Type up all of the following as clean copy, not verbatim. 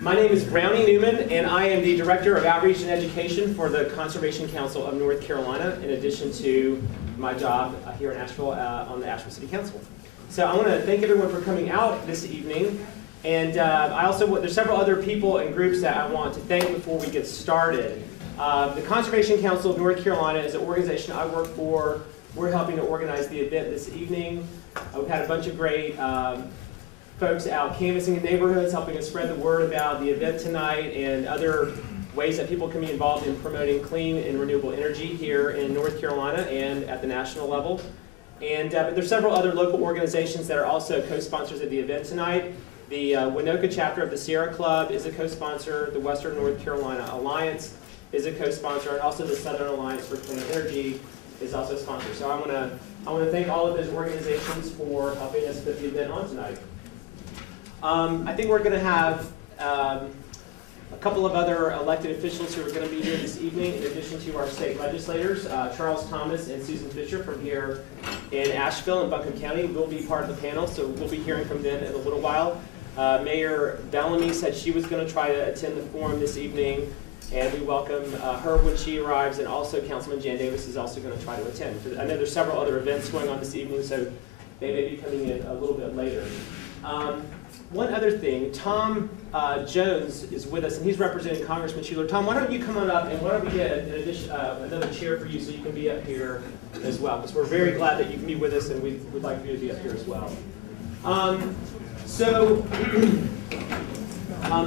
My name is Brownie Newman, and I am the Director of Outreach and Education for the Conservation Council of North Carolina, in addition to my job here in Asheville on the Asheville City Council. So I want to thank everyone for coming out this evening, and there's several other people and groups that I want to thank before we get started. The Conservation Council of North Carolina is an organization I work for. We're helping to organize the event this evening. We've had a bunch of great folks out canvassing in neighborhoods, helping us spread the word about the event tonight and other ways that people can be involved in promoting clean and renewable energy here in North Carolina and at the national level. And but there's several other local organizations that are also co-sponsors of the event tonight. The Winoka chapter of the Sierra Club is a co-sponsor. The Western North Carolina Alliance is a co-sponsor, and also the Southern Alliance for Clean Energy is also a sponsor. So I want to thank all of those organizations for helping us put the event on tonight. I think we're going to have a couple of other elected officials who are going to be here this evening, in addition to our state legislators. Charles Thomas and Susan Fisher from here in Asheville and Buncombe County will be part of the panel, so we'll be hearing from them in a little while. Mayor Bellamy said she was going to try to attend the forum this evening, and we welcome her when she arrives, and also Councilman Jan Davis is also going to try to attend. I know there's several other events going on this evening, so they may be coming in a little bit later. One other thing, Tom Jones is with us, and he's representing Congressman Schuler. Tom, why don't you come on up, and why don't we get another chair for you so you can be up here as well, because we're very glad that you can be with us, and we'd like for you to be up here as well.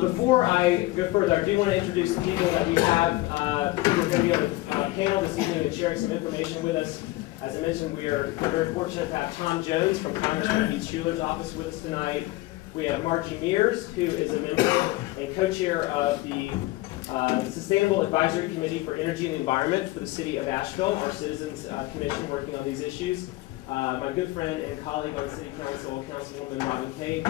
Before I go further, I do want to introduce the people that we have who are going to be on the panel this evening and sharing some information with us. As I mentioned, we're very fortunate to have Tom Jones from Congressman Pete Schuler's office with us tonight. We have Margie Mears, who is a member and co-chair of the Sustainable Advisory Committee for Energy and the Environment for the City of Asheville, our Citizens Commission working on these issues. My good friend and colleague on City Council, Councilwoman Robin Kate,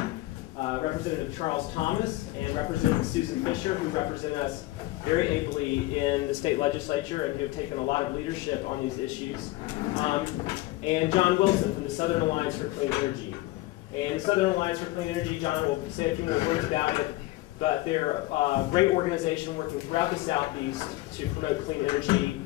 Representative Charles Thomas, and Representative Susan Fisher, who represent us very ably in the state legislature and who have taken a lot of leadership on these issues. And John Wilson from the Southern Alliance for Clean Energy. And the Southern Alliance for Clean Energy, John will say a few more words about it, but they're a great organization working throughout the Southeast to promote clean energy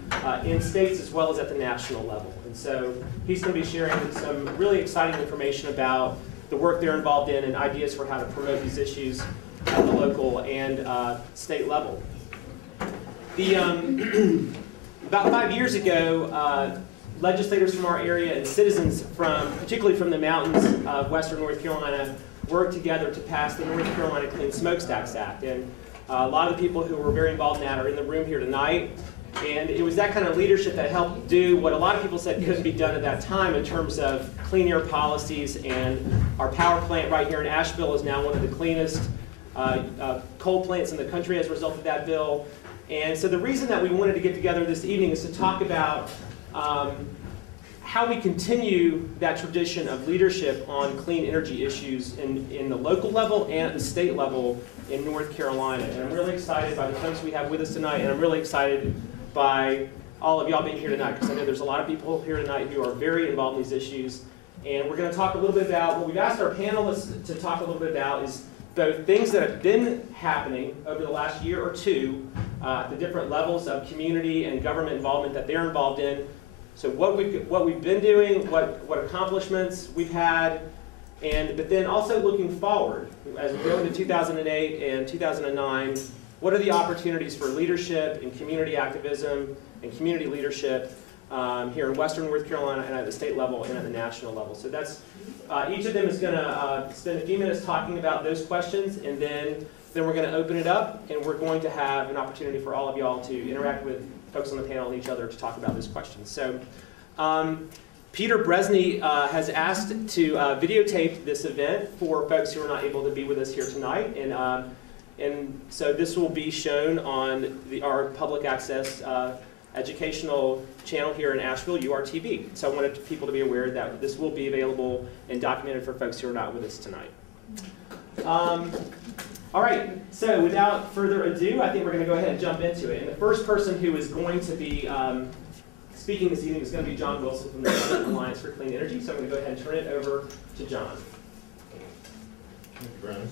in states as well as at the national level. And so he's going to be sharing some really exciting information about the work they're involved in and ideas for how to promote these issues at the local and state level. About 5 years ago, legislators from our area and citizens particularly from the mountains of Western North Carolina, worked together to pass the North Carolina Clean Smokestacks Act. And a lot of the people who were very involved in that are in the room here tonight. And it was that kind of leadership that helped do what a lot of people said couldn't be done at that time in terms of clean air policies. And our power plant right here in Asheville is now one of the cleanest coal plants in the country as a result of that bill. And so the reason that we wanted to get together this evening is to talk about how we continue that tradition of leadership on clean energy issues in the local level and at the state level in North Carolina. And I'm really excited by the folks we have with us tonight, and I'm really excited by all of y'all being here tonight, because I know there's a lot of people here tonight who are very involved in these issues. And we're going to talk a little bit about, what we've asked our panelists to talk a little bit about is both things that have been happening over the last year or two, the different levels of community and government involvement that they're involved in. So what we've been doing, what accomplishments we've had, but then also looking forward as we go into 2008 and 2009. What are the opportunities for leadership and community activism and community leadership here in Western North Carolina and at the state level and at the national level? So that's each of them is going to spend a few minutes talking about those questions, and then we're going to open it up, and we're going to have an opportunity for all of y'all to interact with folks on the panel and each other to talk about those questions. So Peter Bresney has asked to videotape this event for folks who are not able to be with us here tonight. And so this will be shown on our public access educational channel here in Asheville, URTV. So I wanted people to be aware that this will be available and documented for folks who are not with us tonight. All right, so without further ado, I think we're going to go ahead and jump into it. And the first person who is going to be speaking this evening is going to be John Wilson from the Southern Alliance for Clean Energy. So I'm going to go ahead and turn it over to John. Thank you, Brian.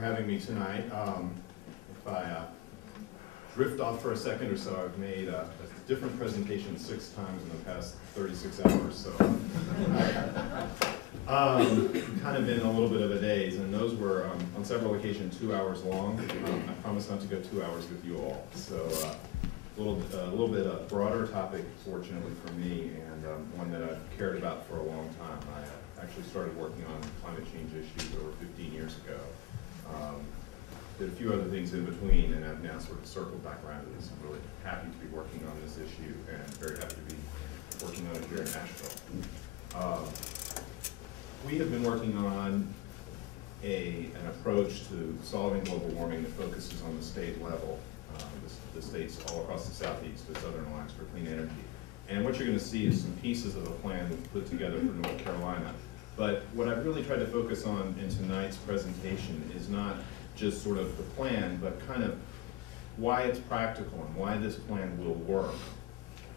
having me tonight. If I drift off for a second or so, I've made a different presentation 6 times in the past 36 hours, so kind of been a little bit of a daze, and those were on several occasions 2 hours long. I promise not to go 2 hours with you all. So a little bit a broader topic, fortunately for me, and one that I've cared about for a long time. I actually started working on climate change issues over 15 years ago. Did a few other things in between, and I've now sort of circled back around to this. I'm really happy to be working on this issue, and very happy to be working on it here in Asheville. We have been working on an approach to solving global warming that focuses on the state level, the states all across the southeast, the southern alliance for clean energy. And what you're going to see is some pieces of a plan we've put together for North Carolina. But what I've really tried to focus on in tonight's presentation is not just sort of the plan, but kind of why it's practical and why this plan will work,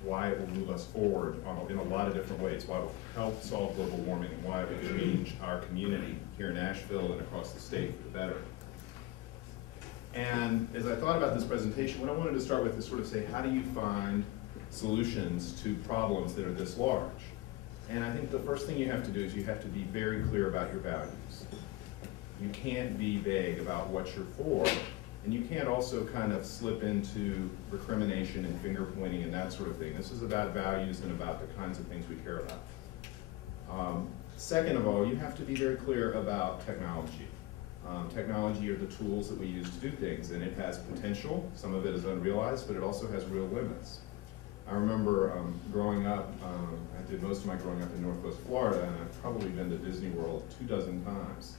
why it will move us forward in a lot of different ways, why it will help solve global warming, and why it will change our community here in Asheville and across the state for the better. And as I thought about this presentation, what I wanted to start with is sort of say, how do you find solutions to problems that are this large? And I think the first thing you have to do is you have to be very clear about your values. You can't be vague about what you're for, and you can't also kind of slip into recrimination and finger pointing and that sort of thing. This is about values and about the kinds of things we care about. Second of all, you have to be very clear about technology. Technology are the tools that we use to do things, and it has potential. Some of it is unrealized, but it also has real limits. I remember growing up, I did most of my growing up in Northwest Florida, and I've probably been to Disney World 24 times.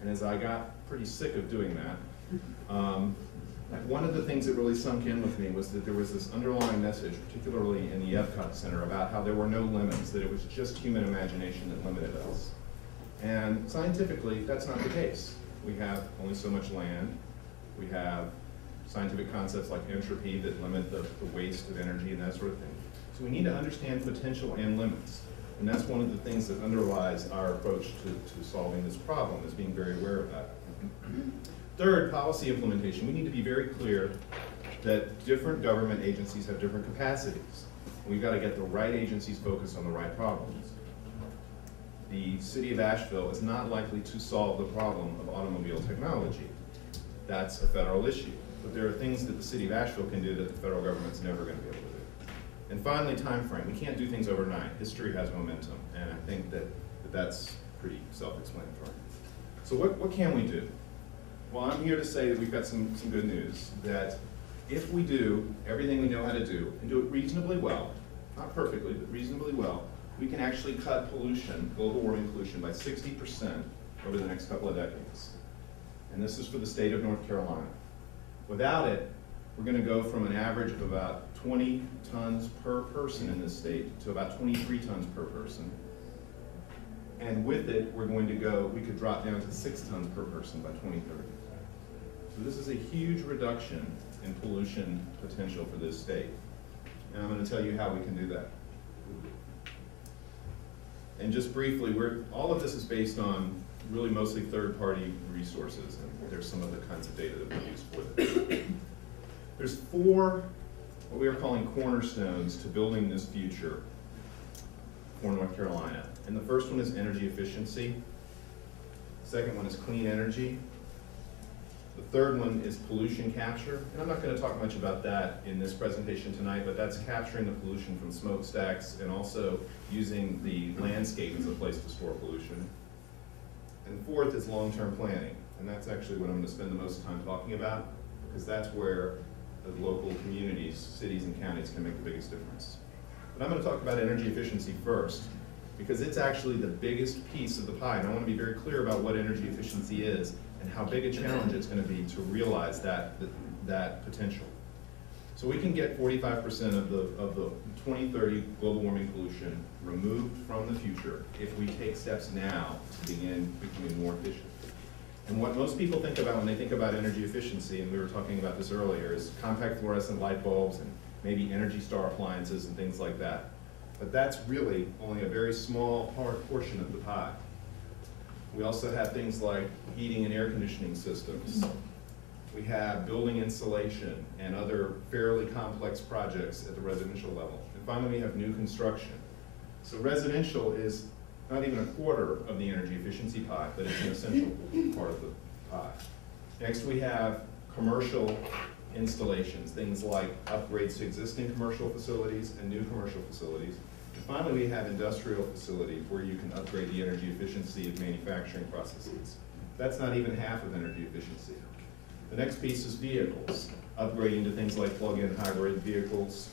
And as I got pretty sick of doing that, one of the things that really sunk in with me was that there was this underlying message, particularly in the Epcot Center, about how there were no limits, that it was just human imagination that limited us. And scientifically, that's not the case. We have only so much land. We have scientific concepts like entropy that limit the waste of energy and that sort of thing. So we need to understand potential and limits. And that's one of the things that underlies our approach to solving this problem, is being very aware of that. Third, policy implementation. We need to be very clear that different government agencies have different capacities. We've got to get the right agencies focused on the right problems. The city of Asheville is not likely to solve the problem of automobile technology. That's a federal issue. But there are things that the city of Asheville can do that the federal government's never going to be able to do. And finally, time frame. We can't do things overnight. History has momentum, and I think that's pretty self-explanatory. So what can we do? Well, I'm here to say that we've got some good news, that if we do everything we know how to do, and do it reasonably well, not perfectly, but reasonably well, we can actually cut pollution, global warming pollution, by 60% over the next couple of decades. And this is for the state of North Carolina. Without it, we're going to go from an average of about 20 tons per person in this state to about 23 tons per person. And with it, we could drop down to 6 tons per person by 2030. So this is a huge reduction in pollution potential for this state. And I'm going to tell you how we can do that. And just briefly, all of this is based on really mostly third-party resources, and there's some of the kinds of data that we use for this. There's 4 what we are calling cornerstones to building this future for North Carolina. And the first one is energy efficiency. The second one is clean energy. The third one is pollution capture. And I'm not going to talk much about that in this presentation tonight, but that's capturing the pollution from smokestacks and also using the landscape as a place to store pollution. And fourth is long-term planning. And that's actually what I'm going to spend the most time talking about, because that's where the local communities, cities and counties can make the biggest difference. But I'm going to talk about energy efficiency first, because it's actually the biggest piece of the pie. And I want to be very clear about what energy efficiency is and how big a challenge it's going to be to realize that potential. So we can get 45% of the 2030 global warming pollution removed from the future if we take steps now to begin becoming more efficient. And what most people think about when they think about energy efficiency, and we were talking about this earlier, is compact fluorescent light bulbs and maybe Energy Star appliances and things like that. But that's really only a very small portion of the pie. We also have things like heating and air conditioning systems. We have building insulation and other fairly complex projects at the residential level. And finally, we have new construction. So residential is not even a quarter of the energy efficiency pie, but it's an essential part of the pie. Next, we have commercial installations, things like upgrades to existing commercial facilities and new commercial facilities. And finally, we have industrial facilities where you can upgrade the energy efficiency of manufacturing processes. That's not even half of energy efficiency. The next piece is vehicles, upgrading to things like plug-in hybrid vehicles,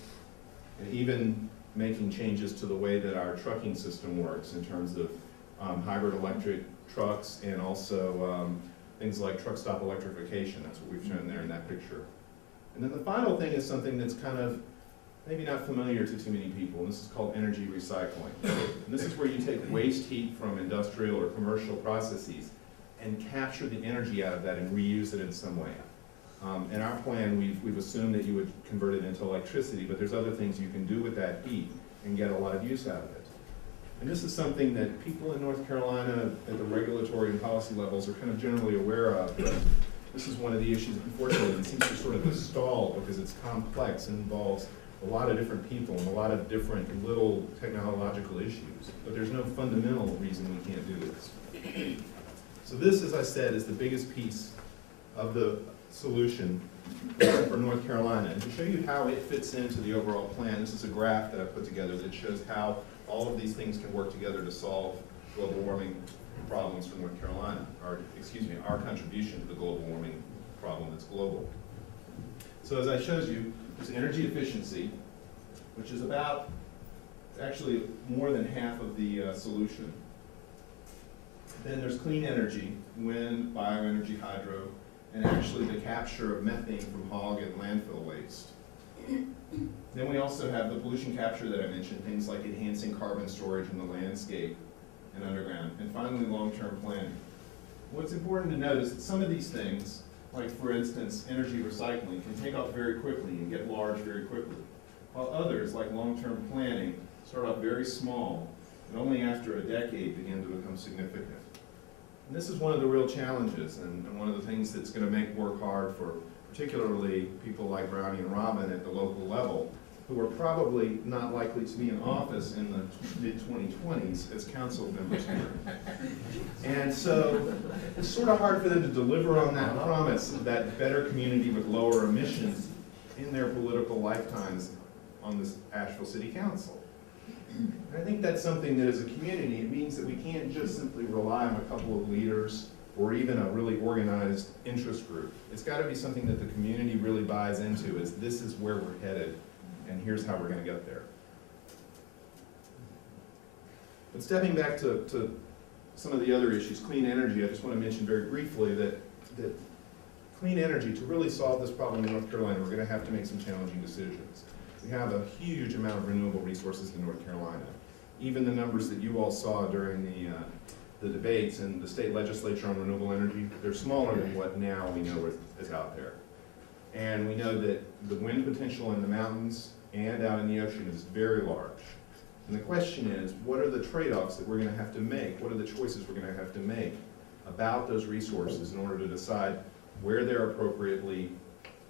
and even making changes to the way that our trucking system works in terms of hybrid electric trucks and also things like truck stop electrification. That's what we've shown there in that picture. And then the final thing is something that's kind of maybe not familiar to too many people, and this is called energy recycling. And this is where you take waste heat from industrial or commercial processes and capture the energy out of that and reuse it in some way. In our plan, we've assumed that you would convert it into electricity, but there's other things you can do with that heat and get a lot of use out of it. And this is something that people in North Carolina at the regulatory and policy levels are kind of generally aware of, but this is one of the issues, unfortunately, that seems to sort of stall because it's complex and involves a lot of different people and a lot of different little technological issues. But there's no fundamental reason we can't do this. So this, as I said, is the biggest piece of the solution for North Carolina. And to show you how it fits into the overall plan, this is a graph that I put together that shows how all of these things can work together to solve global warming problems for North Carolina, or excuse me, our contribution to the global warming problem that's global. So as I showed you, there's energy efficiency, which is about actually more than half of the solution. Then there's clean energy, wind, bioenergy, hydro, and actually the capture of methane from hog and landfill waste. Then we also have the pollution capture that I mentioned, things like enhancing carbon storage in the landscape and underground. And finally, long-term planning. What's important to note is that some of these things, like for instance, energy recycling, can take off very quickly and get large very quickly. While others, like long-term planning, start off very small and only after a decade begin to become significant. And this is one of the real challenges and one of the things that's going to make work hard for particularly people like Brownie and Robin at the local level, who are probably not likely to be in office in the mid-2020s as council members here. And so it's sort of hard for them to deliver on that promise of that better community with lower emissions in their political lifetimes on this Asheville City Council. And I think that's something that as a community, it means that we can't just simply rely on a couple of leaders or even a really organized interest group. It's got to be something that the community really buys into, is this is where we're headed, and here's how we're going to get there. But stepping back to some of the other issues, clean energy, I just want to mention very briefly that clean energy, to really solve this problem in North Carolina, we're going to have to make some challenging decisions. We have a huge amount of renewable resources in North Carolina. Even the numbers that you all saw during the debates in the state legislature on renewable energy, they're smaller than what now we know is out there. And we know that the wind potential in the mountains and out in the ocean is very large. And the question is, what are the trade-offs that we're going to have to make? What are the choices we're going to have to make about those resources in order to decide where they're appropriately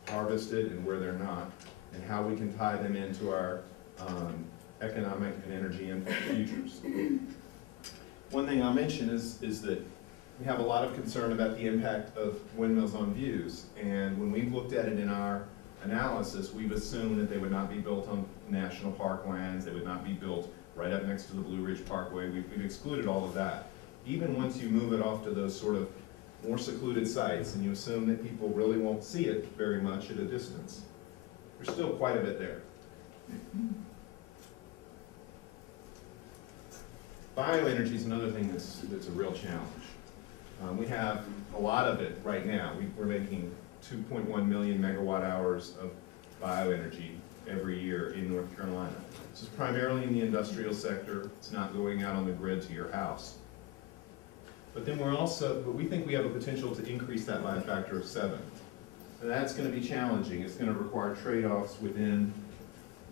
harvested and where they're not, and how we can tie them into our economic and energy futures. One thing I'll mention is that we have a lot of concern about the impact of windmills on views, and when we've looked at it in our analysis, we've assumed that they would not be built on national park lands, they would not be built right up next to the Blue Ridge Parkway. We've excluded all of that. Even once you move it off to those sort of more secluded sites, and you assume that people really won't see it very much at a distance, there's still quite a bit there. Bioenergy is another thing that's a real challenge. We have a lot of it right now. We're making 2.1 million megawatt hours of bioenergy every year in North Carolina. This is primarily in the industrial sector. It's not going out on the grid to your house. But then we think we have a potential to increase that by a factor of 7. And that's going to be challenging. It's going to require trade-offs within,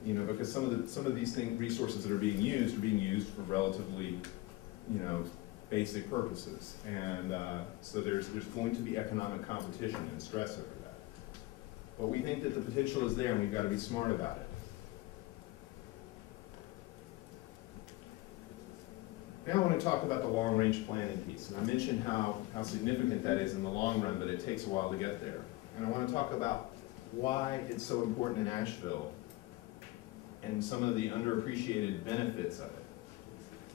because some of these resources that are being used for relatively, basic purposes. And so there's going to be economic competition and stress over that. But we think that the potential is there and we've got to be smart about it. Now I want to talk about the long-range planning piece. And I mentioned how significant that is in the long run, but it takes a while to get there. And I want to talk about why it's so important in Asheville and some of the underappreciated benefits of it.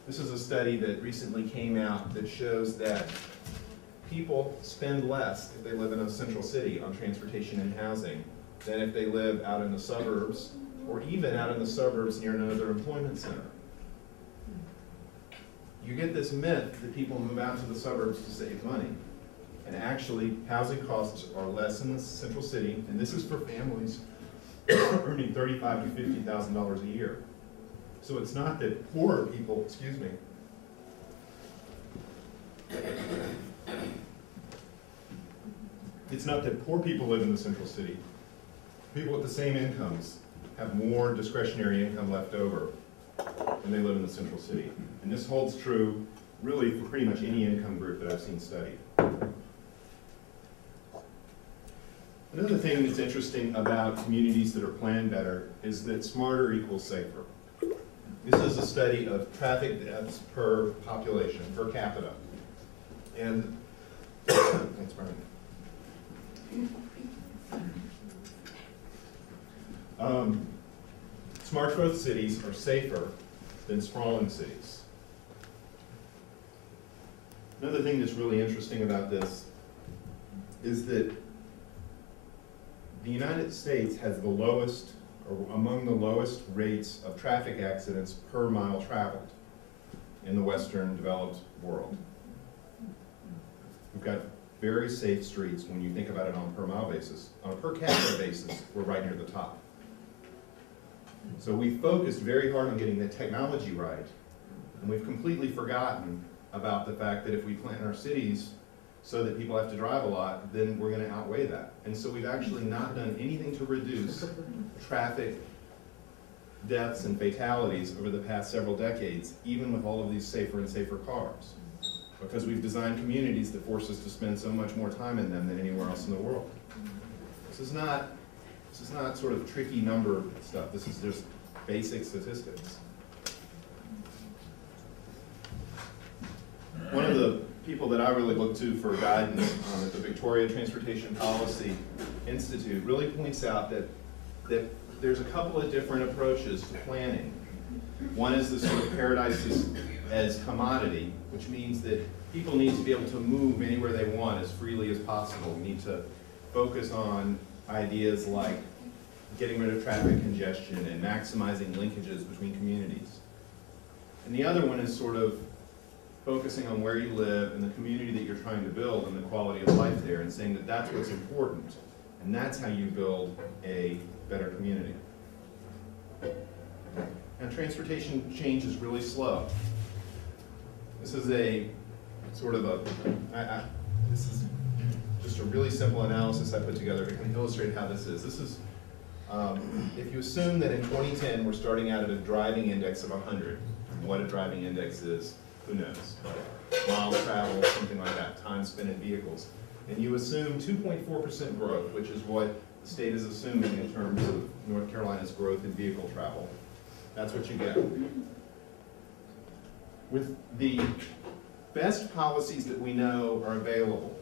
This is a study that recently came out that shows that people spend less if they live in a central city on transportation and housing than if they live out in the suburbs or even out in the suburbs near another employment center. You get this myth that people move out to the suburbs to save money. And actually, housing costs are less in the central city, and this is for families earning $35,000 to $50,000 a year. So it's not that poorer people, excuse me, it's not that poor people live in the central city. People with the same incomes have more discretionary income left over when they live in the central city. And this holds true really for pretty much any income group that I've seen studied. Another thing that's interesting about communities that are planned better is that smarter equals safer. This is a study of traffic deaths per population, per capita. And, thanks, Brian. Smart growth cities are safer than sprawling cities. Another thing that's really interesting about this is that the United States has the lowest, or among the lowest rates of traffic accidents per mile traveled in the Western developed world. We've got very safe streets when you think about it on a per mile basis. On a per capita basis, we're right near the top. So we focused very hard on getting the technology right, and we've completely forgotten about the fact that if we plan our cities so that people have to drive a lot, then we're going to outweigh that. And so we've actually not done anything to reduce traffic deaths and fatalities over the past several decades, even with all of these safer and safer cars, because we've designed communities that force us to spend so much more time in them than anywhere else in the world. This is not sort of tricky number stuff. This is just basic statistics. One of the people that I really look to for guidance at the Victoria Transportation Policy Institute really points out that there's a couple of different approaches to planning. One is the sort of paradise as commodity, which means that people need to be able to move anywhere they want as freely as possible. We need to focus on ideas like getting rid of traffic congestion and maximizing linkages between communities. And the other one is sort of focusing on where you live and the community that you're trying to build and the quality of life there, and saying that that's what's important, and that's how you build a better community. Now, transportation change is really slow. This is a sort of this is just a really simple analysis I put together to kind of illustrate how this is. This is, if you assume that in 2010 we're starting out at a driving index of 100, and what a driving index is, who knows? Miles traveled, something like that, time spent in vehicles. And you assume 2.4% growth, which is what the state is assuming in terms of North Carolina's growth in vehicle travel. That's what you get. With the best policies that we know are available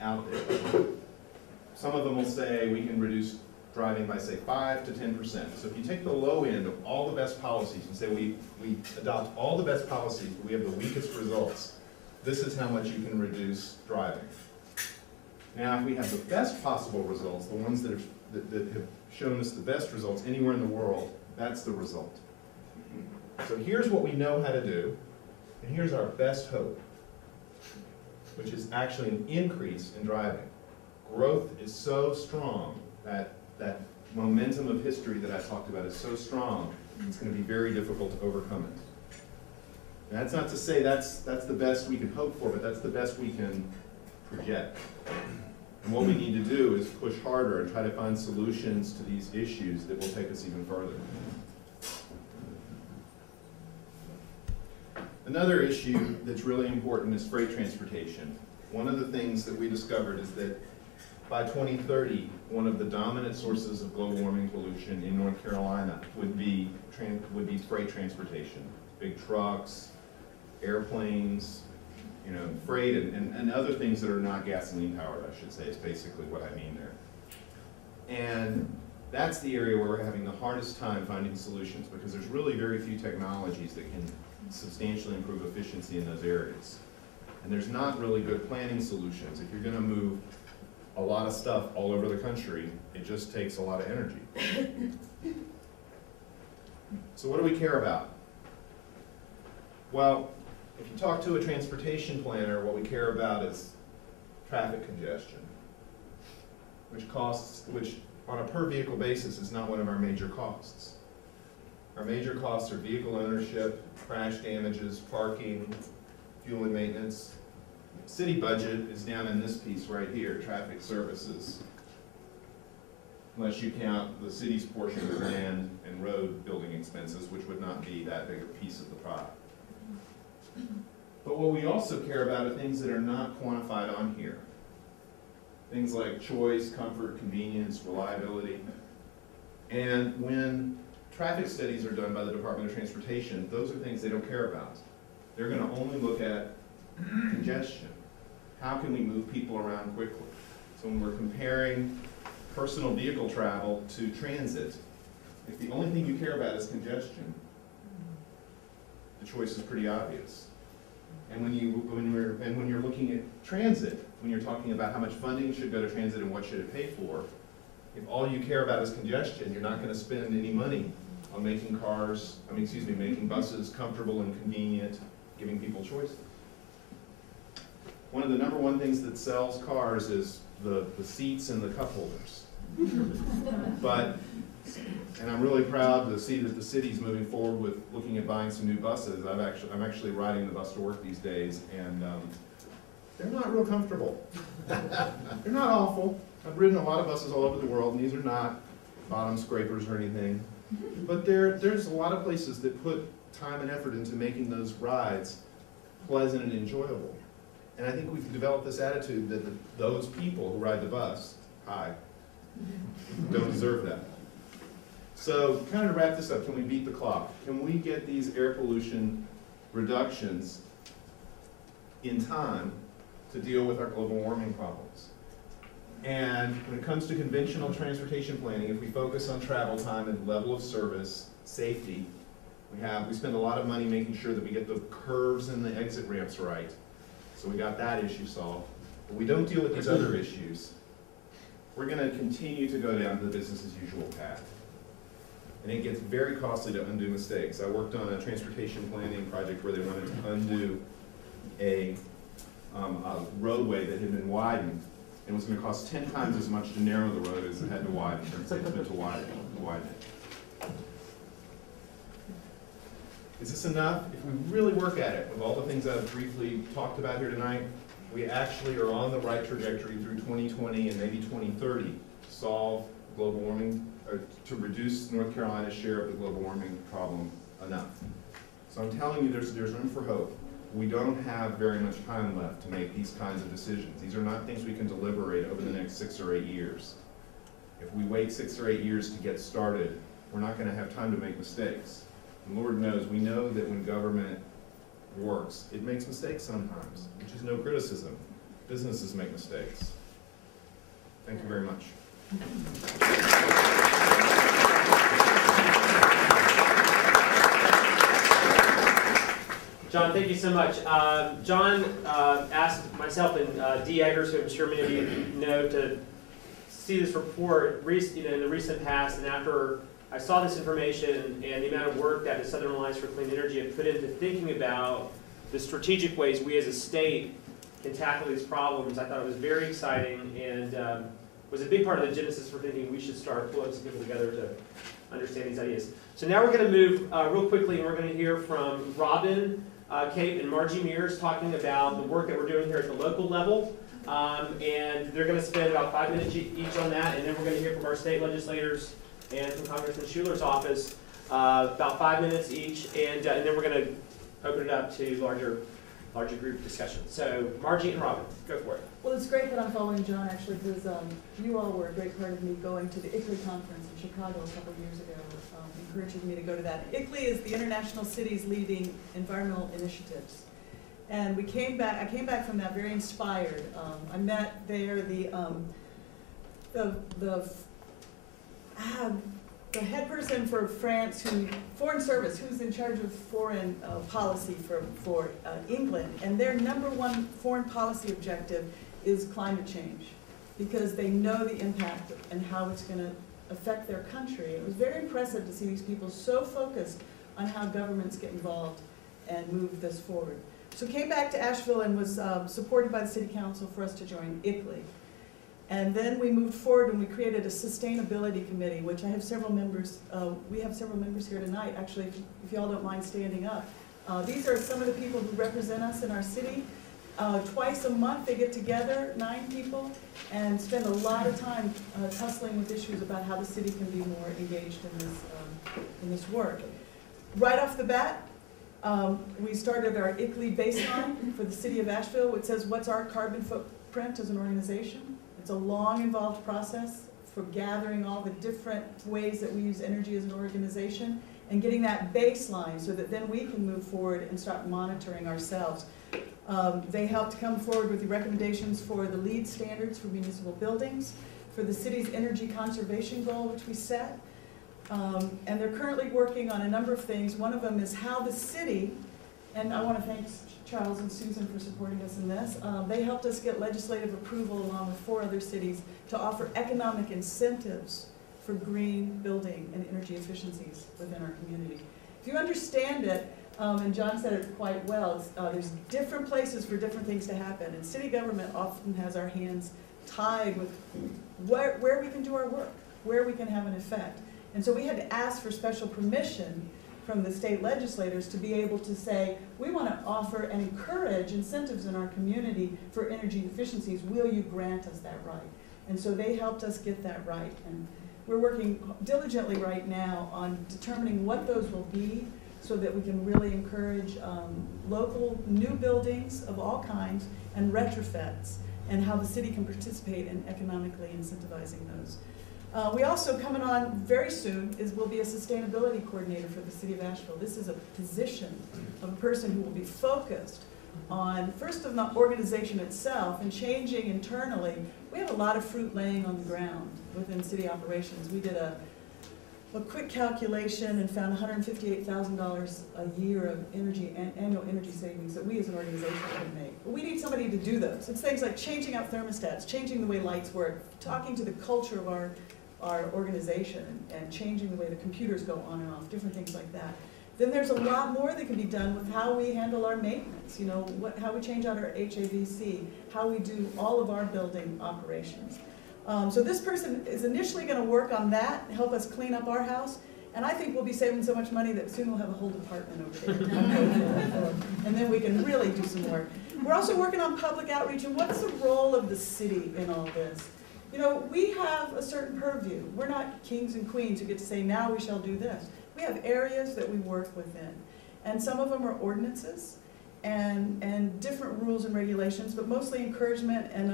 out there, some of them will say we can reduce driving by, say, 5 to 10%. So if you take the low end of all the best policies and say we adopt all the best policies, but we have the weakest results, this is how much you can reduce driving. Now, if we have the best possible results, the ones that have shown us the best results anywhere in the world, that's the result. So here's what we know how to do, and here's our best hope, which is actually an increase in driving. Growth is so strong that momentum of history that I talked about is so strong, it's going to be very difficult to overcome it. And that's not to say that's the best we can hope for, but that's the best we can project. And what we need to do is push harder and try to find solutions to these issues that will take us even further. Another issue that's really important is freight transportation. One of the things that we discovered is that by 2030, one of the dominant sources of global warming pollution in North Carolina would be freight transportation. Big trucks, airplanes, you know, freight and other things that are not gasoline powered, I should say, is basically what I mean there. And that's the area where we're having the hardest time finding solutions, because there's really very few technologies that can substantially improve efficiency in those areas. And there's not really good planning solutions. If you're going to move a lot of stuff all over the country, it just takes a lot of energy. So what do we care about? Well, if you talk to a transportation planner, what we care about is traffic congestion, which on a per vehicle basis is not one of our major costs. Our major costs are vehicle ownership, crash damages, parking, fuel and maintenance. City budget is down in this piece right here, traffic services, unless you count the city's portion of land and road building expenses, which would not be that big a piece of the pie. But what we also care about are things that are not quantified on here. Things like choice, comfort, convenience, reliability. And when traffic studies are done by the Department of Transportation, those are things they don't care about. They're going to only look at congestion. How can we move people around quickly? So when we're comparing personal vehicle travel to transit, if the only thing you care about is congestion, the choice is pretty obvious. And when you're looking at transit, when you're talking about how much funding should go to transit and what should it pay for, if all you care about is congestion, you're not going to spend any money on making making buses comfortable and convenient, giving people choices. One of the number one things that sells cars is the seats and the cup holders. And I'm really proud to see that the city's moving forward with looking at buying some new buses. I'm actually riding the bus to work these days, and they're not real comfortable. They're not awful. I've ridden a lot of buses all over the world, and these are not bottom scrapers or anything. But there's a lot of places that put time and effort into making those rides pleasant and enjoyable. And I think we've developed this attitude that those people who ride the bus, don't deserve that. So kind of to wrap this up, can we beat the clock? Can we get these air pollution reductions in time to deal with our global warming problems? And when it comes to conventional transportation planning, if we focus on travel time and level of service, safety, we spend a lot of money making sure that we get the curves and the exit ramps right. So we got that issue solved. But we don't deal with these other issues, we're going to continue to go down the business as usual path. And it gets very costly to undo mistakes. I worked on a transportation planning project where they wanted to undo a roadway that had been widened. It was going to cost 10 times as much to narrow the road as it had to widen, to widen it. Is this enough? If we really work at it, with all the things I've briefly talked about here tonight, we actually are on the right trajectory through 2020 and maybe 2030 to solve global warming, or to reduce North Carolina's share of the global warming problem enough. So I'm telling you, there's room for hope. We don't have very much time left to make these kinds of decisions. These are not things we can deliberate over the next 6 or 8 years. If we wait 6 or 8 years to get started, we're not going to have time to make mistakes. And Lord knows, we know that when government works, it makes mistakes sometimes, which is no criticism. Businesses make mistakes. Thank you very much. John, thank you so much. John asked myself and Dee Eggers, who I'm sure many of you know, to see this report in the recent past, and after I saw this information and the amount of work that the Southern Alliance for Clean Energy have put into thinking about the strategic ways we as a state can tackle these problems, I thought it was very exciting and was a big part of the genesis for thinking we should start pulling some people together to understand these ideas. So now we're going to move real quickly, and we're going to hear from Robin Cape and Margie Mears talking about the work that we're doing here at the local level. And they're going to spend about 5 minutes each on that, and then we're going to hear from our state legislators and from Congressman Schuler's office about 5 minutes each, and then we're going to open it up to larger group discussion. So Margie and Robin, go for it. Well, it's great that I'm following John, actually, because you all were a great part of me going to the ICLEI conference in Chicago a couple of years ago, encouraging me to go to that. ICLEI is the International Cities Leading Environmental Initiatives. And I came back from that very inspired. I met there the head person for France, Foreign Service, who's in charge of foreign policy for England, and their #1 foreign policy objective is climate change, because they know the impact and how it's going to affect their country. It was very impressive to see these people so focused on how governments get involved and move this forward. So came back to Asheville and was supported by the City Council for us to join ICLEI. And then we moved forward and we created a sustainability committee, which I have several members, we have several members here tonight, actually, if y'all don't mind standing up. These are some of the people who represent us in our city. Twice a month they get together, 9 people, and spend a lot of time tussling with issues about how the city can be more engaged in this work. Right off the bat, we started our ICLEI baseline for the city of Asheville, which says, what's our carbon footprint as an organization? It's a long, involved process for gathering all the different ways that we use energy as an organization and getting that baseline so that then we can move forward and start monitoring ourselves. They helped come forward with the recommendations for the LEED standards for municipal buildings, for the city's energy conservation goal, which we set. And they're currently working on a number of things. One of them is how the city, and I want to thank Charles and Susan for supporting us in this. They helped us get legislative approval along with 4 other cities to offer economic incentives for green building and energy efficiencies within our community. If you understand it, and John said it quite well, there's different places for different things to happen, and city government often has our hands tied with where we can do our work, where we can have an effect. And so we had to ask for special permission from the state legislators to be able to say, we want to offer and encourage incentives in our community for energy efficiencies. Will you grant us that right? And so they helped us get that right. And we're working diligently right now on determining what those will be so that we can really encourage local new buildings of all kinds and retrofits, and how the city can participate in economically incentivizing those. We also, coming on very soon, will be a sustainability coordinator for the city of Asheville. This is a position of a person who will be focused on, first of the organization itself and changing internally. We have a lot of fruit laying on the ground within city operations. We did a quick calculation and found $158,000 a year of annual energy savings that we as an organization can make. But we need somebody to do those. It's things like changing out thermostats, changing the way lights work, talking to the culture of our organization, and changing the way the computers go on and off, different things like that. Then there's a lot more that can be done with how we handle our maintenance, you know, how we change out our HAVC, how we do all of our building operations. So this person is initially going to work on that, help us clean up our house, and I think we'll be saving so much money that soon we'll have a whole department over there. And then we can really do some work. We're also working on public outreach, and what's the role of the city in all this? You know, we have a certain purview. We're not kings and queens who get to say, now we shall do this. We have areas that we work within, and some of them are ordinances and different rules and regulations, but mostly encouragement and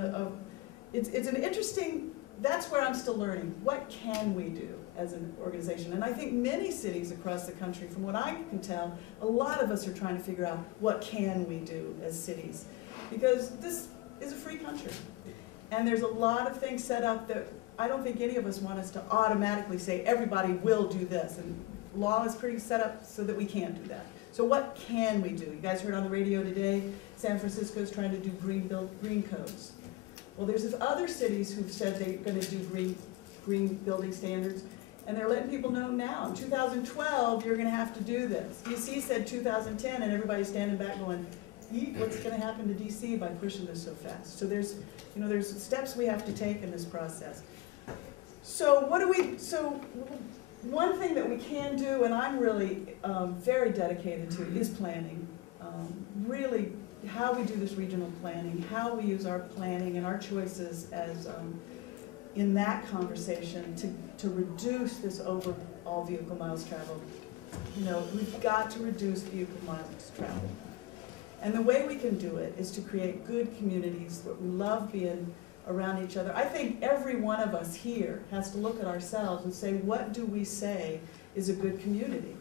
it's an interesting, that's where I'm still learning. What can we do as an organization? And I think many cities across the country, from what I can tell, a lot of us are trying to figure out what can we do as cities. Because this is a free country. And there's a lot of things set up that I don't think any of us want us to automatically say everybody will do this. And law is pretty set up so that we can't do that. So what can we do? You guys heard on the radio today, San Francisco is trying to do green codes. Well, there's other cities who've said they're going to do green building standards, and they're letting people know now. In 2012, you're going to have to do this. DC said 2010, and everybody's standing back going, what's going to happen to DC by pushing this so fast? So there's steps we have to take in this process. So one thing that we can do, and I'm really very dedicated to, is planning. Really, how we do this regional planning, how we use our planning and our choices as in that conversation to reduce this overall vehicle miles traveled You know, we've got to reduce vehicle miles traveled. And the way we can do it is to create good communities where we love being around each other. I think every one of us here has to look at ourselves and say, what do we say is a good community?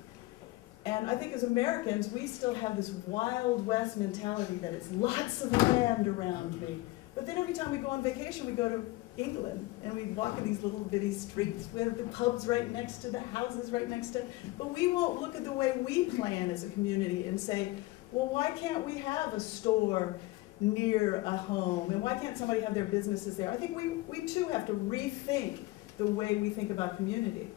And I think as Americans, we still have this Wild West mentality that it's lots of land around me. But then every time we go on vacation, we go to England, and we walk in these little bitty streets with the pubs right next to the houses right next to, but we won't look at the way we plan as a community and say, well, why can't we have a store near a home, and why can't somebody have their businesses there? I think we too have to rethink the way we think about community.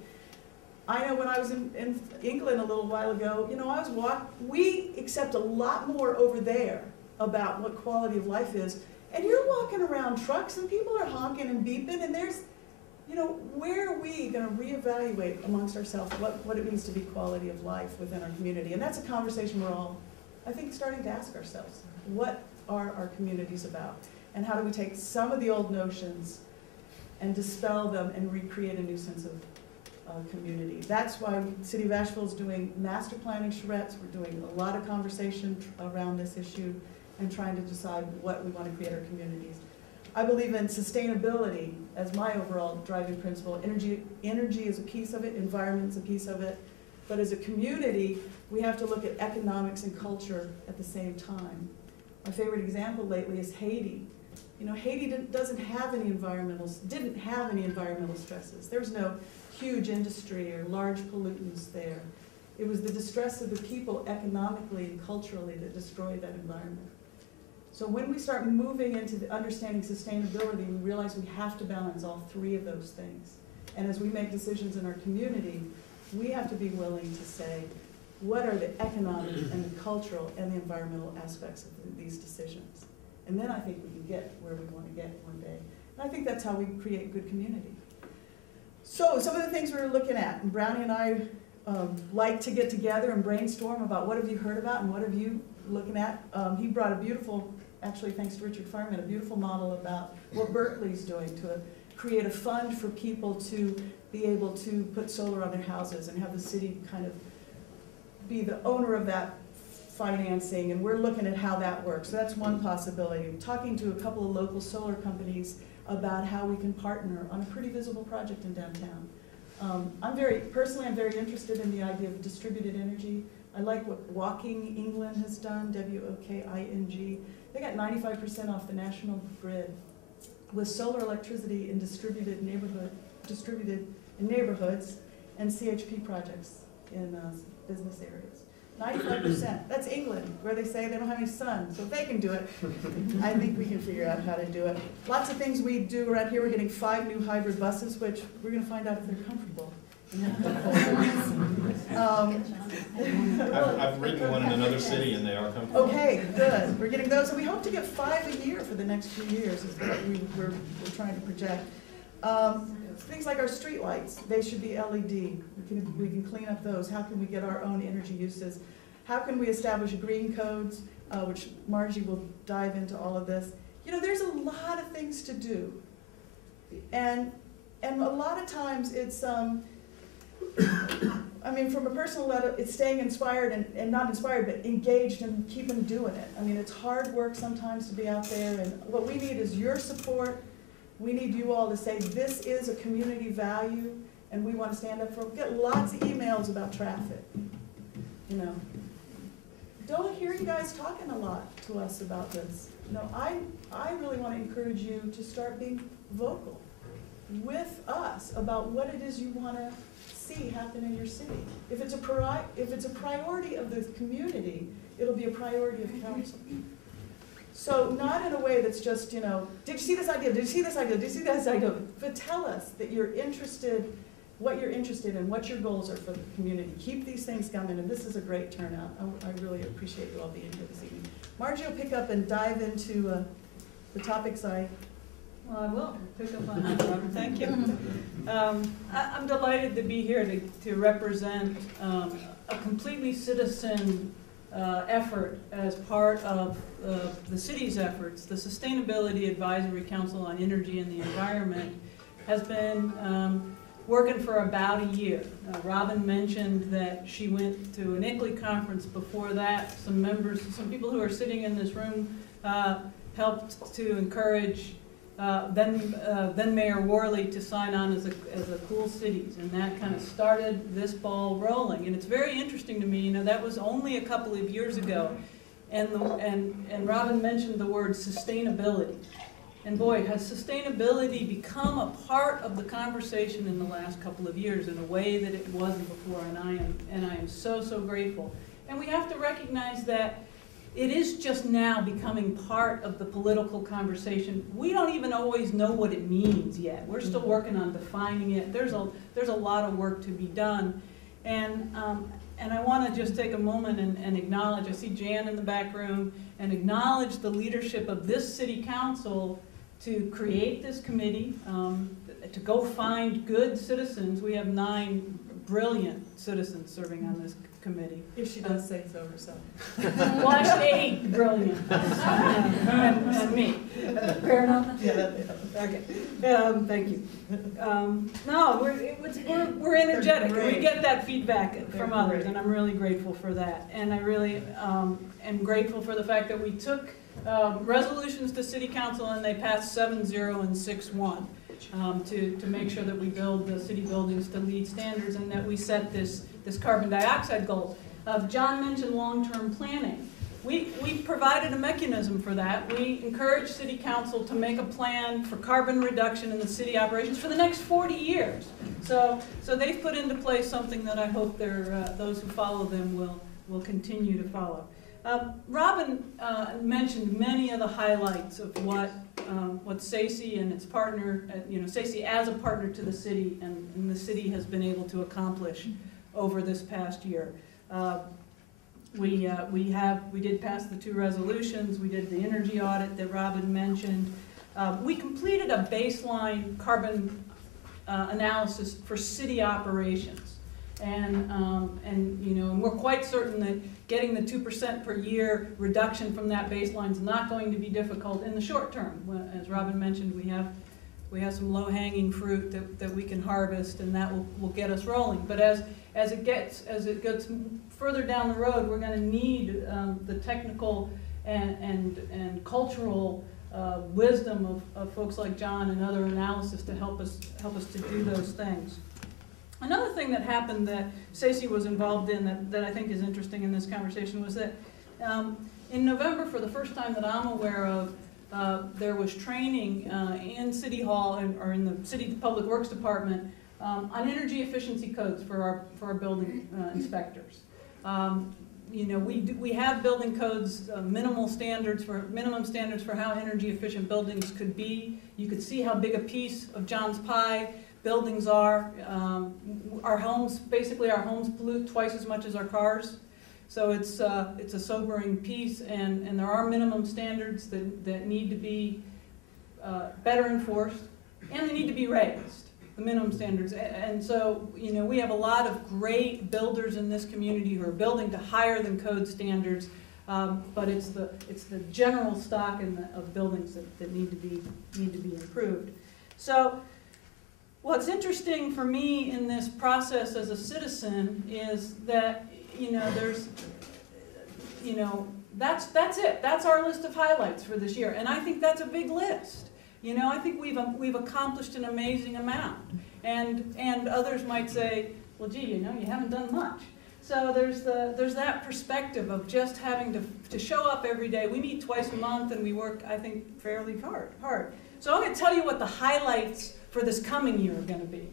I know when I was in England a little while ago, you know, we accept a lot more over there about what quality of life is. And you're walking around trucks and people are honking and beeping, and there's, you know, where are we going to reevaluate amongst ourselves what it means to be quality of life within our community? And that's a conversation we're all, I think, starting to ask ourselves. What are our communities about? And how do we take some of the old notions and dispel them and recreate a new sense of community? That's why the City of Asheville is doing master planning charrettes. We're doing a lot of conversation around this issue and trying to decide what we want to create our communities. I believe in sustainability as my overall driving principle. Energy is a piece of it, environment is a piece of it, but as a community, we have to look at economics and culture at the same time. My favorite example lately is Haiti. You know, Haiti didn't have any environmental stresses. There was no huge industry or large pollutants there. It was the distress of the people economically and culturally that destroyed that environment. So when we start moving into the understanding sustainability, we realize we have to balance all three of those things. And as we make decisions in our community, we have to be willing to say, what are the economic and the cultural and the environmental aspects of these decisions? And then I think we can get where we want to get one day. And I think that's how we create good community. So some of the things we're looking at, and Brownie and I like to get together and brainstorm about what have you heard about and what have you looking at. He brought a beautiful, actually thanks to Richard Fireman, a beautiful model about what Berkeley's doing to create a fund for people to be able to put solar on their houses and have the city kind of be the owner of that financing, and we're looking at how that works. So that's one possibility. I'm talking to a couple of local solar companies about how we can partner on a pretty visible project in downtown. Personally, I'm very interested in the idea of distributed energy. I like what Walking England has done, W-O-K-I-N-G. They got 95% off the national grid with solar electricity in distributed in neighborhoods and CHP projects in business areas. 95%. That's England, where they say they don't have any sun, so if they can do it, I think we can figure out how to do it. Lots of things we do around here. We're getting 5 new hybrid buses, which we're going to find out if they're comfortable. I've ridden one in another city and they are comfortable. Okay, good. We're getting those, and we hope to get 5 a year for the next few years is what we're trying to project. Things like our street lights, they should be LED. We can clean up those. How can we get our own energy uses? How can we establish green codes, which Margie will dive into all of this. You know, there's a lot of things to do. And a lot of times it's, I mean, from a personal level, it's staying inspired and not inspired, but engaged and keeping doing it. I mean, it's hard work sometimes to be out there, and what we need is your support. We need you all to say, this is a community value, and we want to stand up for it. We get lots of emails about traffic, you know. Don't hear you guys talking a lot to us about this. You know, I really want to encourage you to start being vocal with us about what it is you want to see happen in your city. If it's a priority of the community, it'll be a priority of council. So not in a way that's just, you know, did you see this idea? Did you see this idea? Did you see this idea? But tell us that you're interested, what you're interested in, what your goals are for the community. Keep these things coming, and this is a great turnout. I really appreciate you all being here this evening. Margie will pick up and dive into the topics I will pick up on that, Robert. Thank you. I'm delighted to be here to represent a completely citizen effort as part of the city's efforts. The Sustainability Advisory Council on Energy and the Environment has been working for about a year. Robin mentioned that she went to an ICLEI conference before that. Some people who are sitting in this room helped to encourage then Mayor Worley to sign on as a cool cities, and that kind of started this ball rolling. And it's very interesting to me, you know, that was only a couple of years ago, and Robin mentioned the word sustainability. And boy, has sustainability become a part of the conversation in the last couple of years in a way that it wasn't before, and I am so grateful. And we have to recognize that it is just now becoming part of the political conversation. We don't even always know what it means yet. We're still working on defining it. There's a lot of work to be done. And I want to just take a moment and acknowledge, I see Jan in the back room, and acknowledge the leadership of this city council to create this committee, to go find good citizens. We have 9 brilliant citizens serving on this committee. If she does say so herself. Well, actually 8 brilliant, and me. Fair enough? Yeah. Okay, thank you. No, we're energetic. We get that feedback from others, and I'm really grateful for that. And I really am grateful for the fact that we took resolutions to City Council and they passed 7-0 and 6-1 to make sure that we build the city buildings to LEED standards and that we set this carbon dioxide goal. John mentioned long-term planning. We provided a mechanism for that. We encouraged City Council to make a plan for carbon reduction in the city operations for the next 40 years. So they've put into place something that I hope those who follow them will continue to follow. Robin mentioned many of the highlights of what SACE and its partner, SACE as a partner to the city and the city has been able to accomplish over this past year. We did pass the 2 resolutions. We did the energy audit that Robin mentioned. We completed a baseline carbon analysis for city operations, and we're quite certain that getting the 2% per year reduction from that baseline is not going to be difficult in the short term. As Robin mentioned, we have some low-hanging fruit that we can harvest, and that will get us rolling. But as it gets further down the road, we're going to need the technical and cultural wisdom of folks like John and other analysis to help us to do those things. Another thing that happened that SACE was involved in that I think is interesting in this conversation was that in November, for the first time that I'm aware of, there was training in City Hall or in the City Public Works Department on energy efficiency codes for our building inspectors. We have building codes, minimum standards for how energy efficient buildings could be. You could see how big a piece of John's pie buildings are. Our homes pollute twice as much as our cars. So it's a sobering piece, and there are minimum standards that need to be better enforced, and they need to be raised, the minimum standards. And so, we have a lot of great builders in this community who are building to higher than code standards, but it's the general stock of buildings that need to be improved. So what's interesting for me in this process as a citizen is that that's it. That's our list of highlights for this year, and I think that's a big list. I think we've accomplished an amazing amount, and others might say, well, gee, you haven't done much. So there's that perspective of just having to show up every day. We meet twice a month, and we work, I think, fairly hard. So I'm going to tell you what the highlights for this coming year are going to be.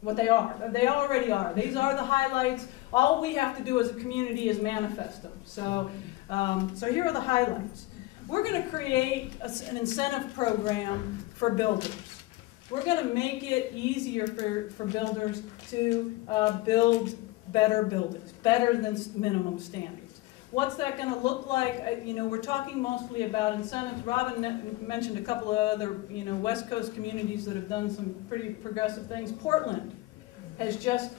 What they are. They already are. These are the highlights. All we have to do as a community is manifest them. So here are the highlights. We're going to create an incentive program for builders. We're going to make it easier for builders to build better buildings, better than minimum standards. What's that going to look like? We're talking mostly about incentives. Robin mentioned a couple of other, West Coast communities that have done some pretty progressive things. Portland has just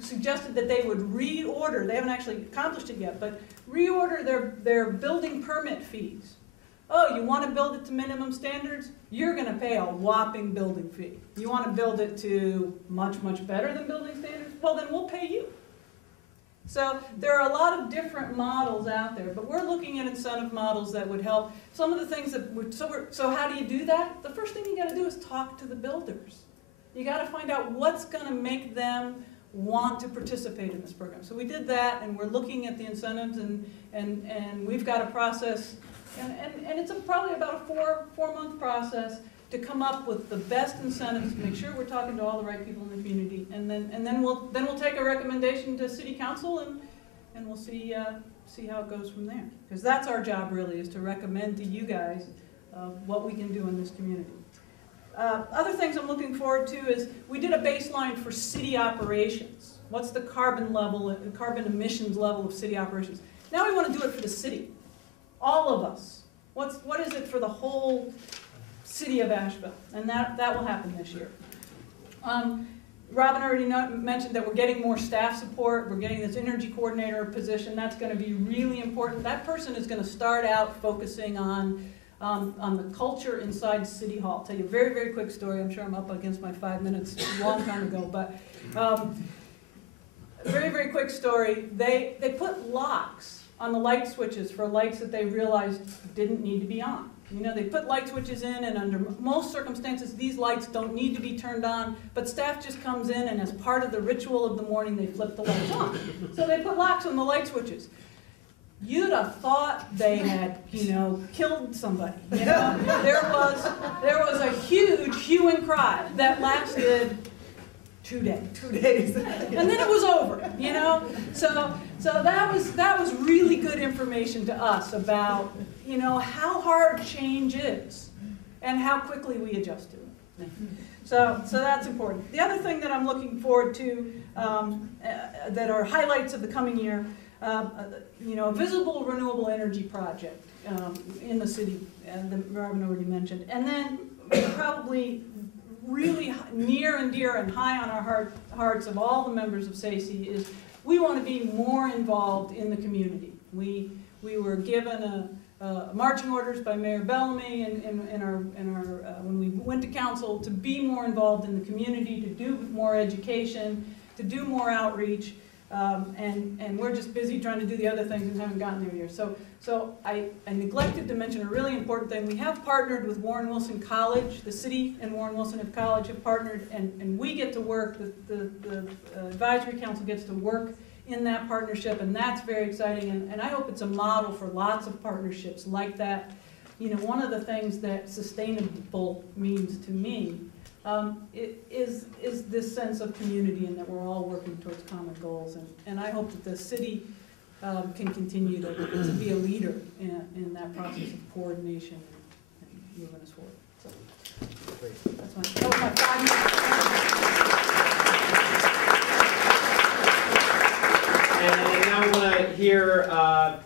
suggested that they would reorder, they haven't actually accomplished it yet, but reorder their building permit fees Oh, you want to build it to minimum standards? You're going to pay a whopping building fee. You want to build it to much, much better than building standards? Well, then we'll pay you. So there are a lot of different models out there, but we're looking at incentive models that would help. Some of the things that so how do you do that? The first thing you got to do is talk to the builders. You got to find out what's going to make them want to participate in this program. So we did that, and we're looking at the incentives, and we've got a process, and it's probably about a four-month process to come up with the best incentives, to make sure we're talking to all the right people in the community, and then we'll take a recommendation to City Council, and we'll see how it goes from there. Because that's our job, really, is to recommend to you guys what we can do in this community. Other things I'm looking forward to is we did a baseline for city operations. What's the carbon emissions level of city operations? Now we want to do it for the city, all of us. What is it for the whole city of Asheville? And that will happen this year. Robin already mentioned that we're getting more staff support. We're getting this energy coordinator position. That's going to be really important. That person is going to start out focusing on the culture inside City Hall. I'll tell you a very, very quick story. I'm sure I'm up against my 5 minutes a long time ago, but very, very quick story. They put locks on the light switches for lights that they realized didn't need to be on. You know, they put light switches in, and under most circumstances, these lights don't need to be turned on, but staff just comes in, and as part of the ritual of the morning, they flip the lights on. So they put locks on the light switches. You'd have thought they had, killed somebody. You know, there was a huge hue and cry that lasted 2 days. 2 days. And then it was over, So that was really good information to us about, how hard change is and how quickly we adjust to it. So that's important. The other thing that I'm looking forward to that are highlights of the coming year, a visible renewable energy project in the city, that Robin already mentioned. And then probably really near and dear and high on our hearts of all the members of SACE is we want to be more involved in the community. We were given marching orders by Mayor Bellamy when we went to council to be more involved in the community, to do more education, to do more outreach. And we're just busy trying to do the other things and haven't gotten there yet. So I neglected to mention a really important thing. We have partnered with Warren Wilson College. The city and Warren Wilson College have partnered, and we get to work, the advisory council gets to work in that partnership, and that's very exciting. And I hope it's a model for lots of partnerships like that. One of the things that sustainable means to me is this sense of community, and that we're all working towards common goals. And I hope that the city can continue to be a leader in that process of coordination and moving us forward. So that was my 5 minutes. And now we want to hear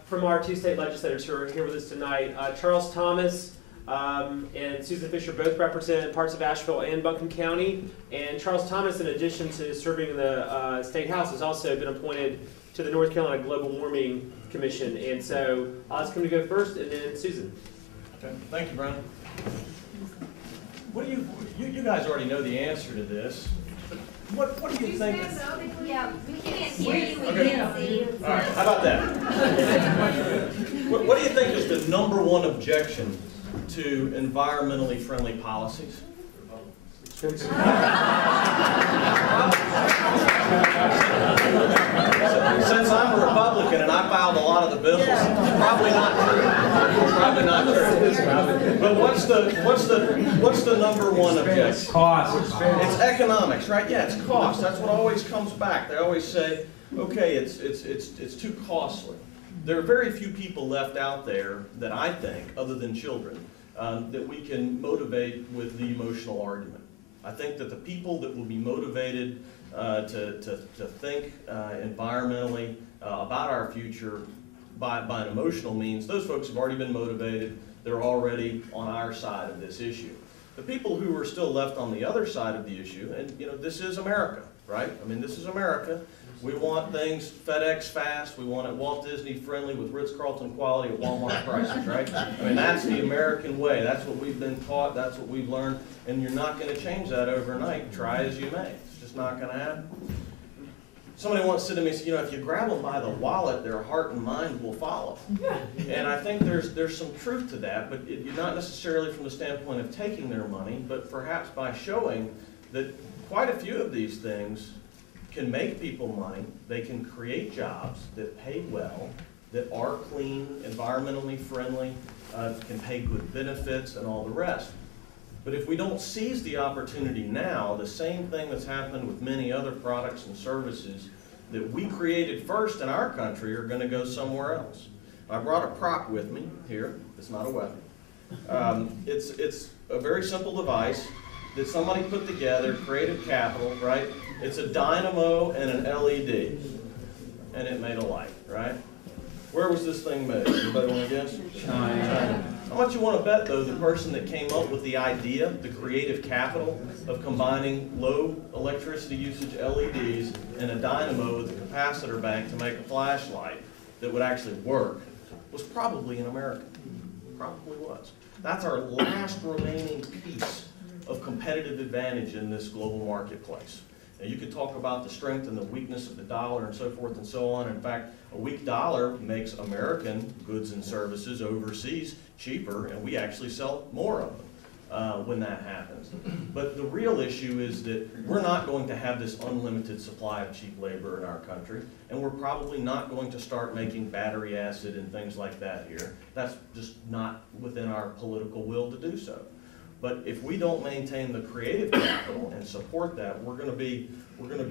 from our 2 state legislators who are here with us tonight. Charles Thomas and Susan Fisher both represent parts of Asheville and Buncombe County. And Charles Thomas, in addition to serving in the State House, has also been appointed to the North Carolina Global Warming Commission. And so I'll ask him to go first, and then Susan. Okay. Thank you, Brian. What do you guys already know the answer to this. What do you think? Yeah, we can't hear you. We Okay. can't see you. All right, how about that? What do you think is the #1 objection to environmentally friendly policies? Since I'm a Republican and I filed a lot of the bills, probably not true. Probably not true. But what's the #1 objection? Cost. It's economics, right? Yeah, it's cost. That's what always comes back. They always say, okay, it's too costly. There are very few people left out there that I think, other than children, that we can motivate with the emotional argument. I think that the people that will be motivated to think environmentally about our future by an emotional means, those folks have already been motivated. They're already on our side of this issue. The people who are still left on the other side of the issue, and this is America, right? I mean, this is America. We want things FedEx fast, we want it Walt Disney friendly with Ritz-Carlton quality at Walmart prices, right? I mean, that's the American way. That's what we've been taught, that's what we've learned, and you're not going to change that overnight, try as you may. It's just not going to happen. Somebody once said to me, you know, if you grab them by the wallet, their heart and mind will follow. And I think there's some truth to that, but not necessarily from the standpoint of taking their money, but perhaps by showing that quite a few of these things can make people money, they can create jobs that pay well, that are clean, environmentally friendly, can pay good benefits and all the rest. But if we don't seize the opportunity now, the same thing that's happened with many other products and services that we created first in our country are going to go somewhere else. I brought a prop with me here. It's not a weapon. It's a very simple device that somebody put together, creative capital, right? It's a dynamo and an LED, and it made a light, right? Where was this thing made? Anybody want to guess? China. How much you want to bet, though, the person that came up with the idea, the creative capital of combining low electricity usage LEDs and a dynamo with a capacitor bank to make a flashlight that would actually work, was probably an American. Probably was. That's our last remaining piece of competitive advantage in this global marketplace. Now, you could talk about the strength and the weakness of the dollar and so forth and so on. In fact, a weak dollar makes American goods and services overseas cheaper, and we actually sell more of them when that happens. But the real issue is that we're not going to have this unlimited supply of cheap labor in our country, and we're probably not going to start making battery acid and things like that here. That's just not within our political will to do so. But if we don't maintain the creative capital and support that, we're going to be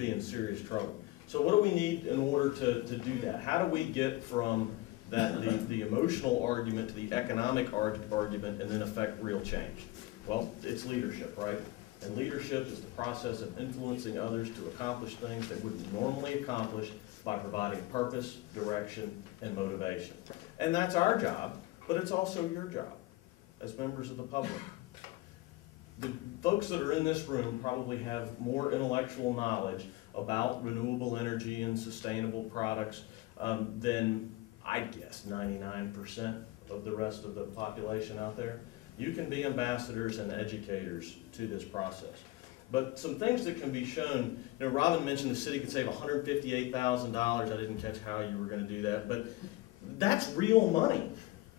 in serious trouble. So what do we need in order to do that? How do we get from the emotional argument to the economic argument and then affect real change? Well, it's leadership, right? And leadership is the process of influencing others to accomplish things they wouldn't normally accomplish by providing purpose, direction, and motivation. And that's our job, but it's also your job as members of the public. The folks that are in this room probably have more intellectual knowledge about renewable energy and sustainable products than, I'd guess, 99% of the rest of the population out there. You can be ambassadors and educators to this process. But some things that can be shown, you know, Robin mentioned the city could save $158,000. I didn't catch how you were going to do that, but that's real money.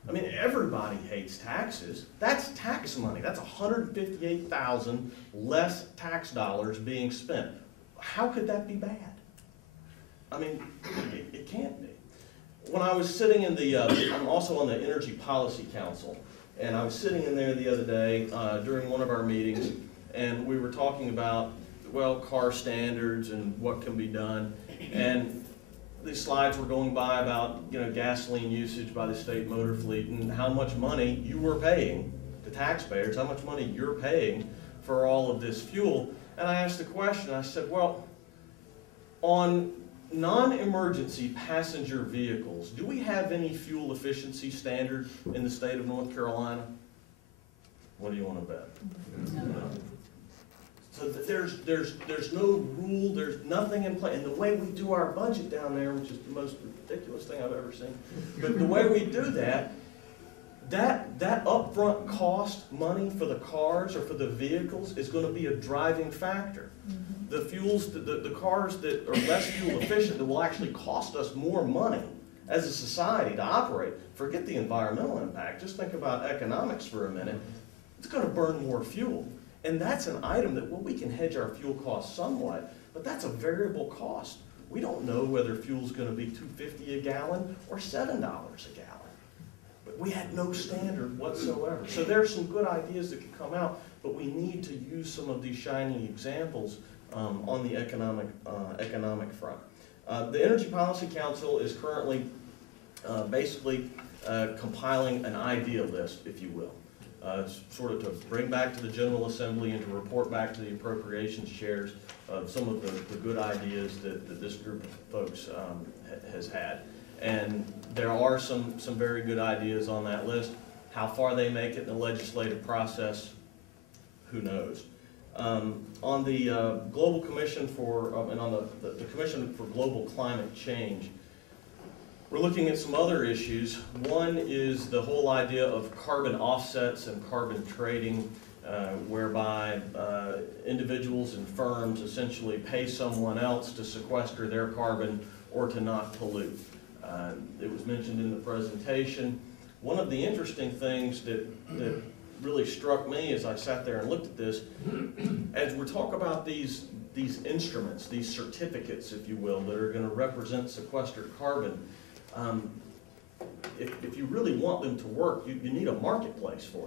I mean, everybody hates taxes. That's tax money. That's $158,000 less tax dollars being spent. How could that be bad? I mean, it can't be. When I was sitting in the, I'm also on the Energy Policy Council, and I was sitting in there the other day during one of our meetings, and we were talking about, well, car standards and what can be done. And these slides were going by about, you know, gasoline usage by the state motor fleet and how much money you were paying, the taxpayers, how much money you're paying for all of this fuel. And I asked the question, I said, well, on non-emergency passenger vehicles, do we have any fuel efficiency standard in the state of North Carolina? What do you want to bet? No. So there's no rule, there's nothing in place. And the way we do our budget down there, which is the most ridiculous thing I've ever seen, but the way we do that upfront cost money for the cars or for the vehicles is going to be a driving factor. The fuels, the cars that are less fuel efficient that will actually cost us more money as a society to operate. Forget the environmental impact, just think about economics for a minute. It's going to burn more fuel. And that's an item that, well, we can hedge our fuel costs somewhat, but that's a variable cost. We don't know whether fuel's going to be $2.50 a gallon or $7 a gallon. But we had no standard whatsoever. So there's some good ideas that could come out, but we need to use some of these shining examples on the economic front. The Energy Policy Council is currently basically compiling an idea list, if you will. Sort of to bring back to the General Assembly and to report back to the appropriations chairs some of the good ideas that this group of folks has had. And there are some very good ideas on that list. How far they make it in the legislative process, who knows? On the Global Commission for, and on the Commission for Global Climate Change, we're looking at some other issues. One is the whole idea of carbon offsets and carbon trading, whereby individuals and firms essentially pay someone else to sequester their carbon or to not pollute. It was mentioned in the presentation. One of the interesting things that really struck me as I sat there and looked at this, as we talk about these instruments, these certificates, if you will, that are going to represent sequestered carbon, if you really want them to work, you need a marketplace for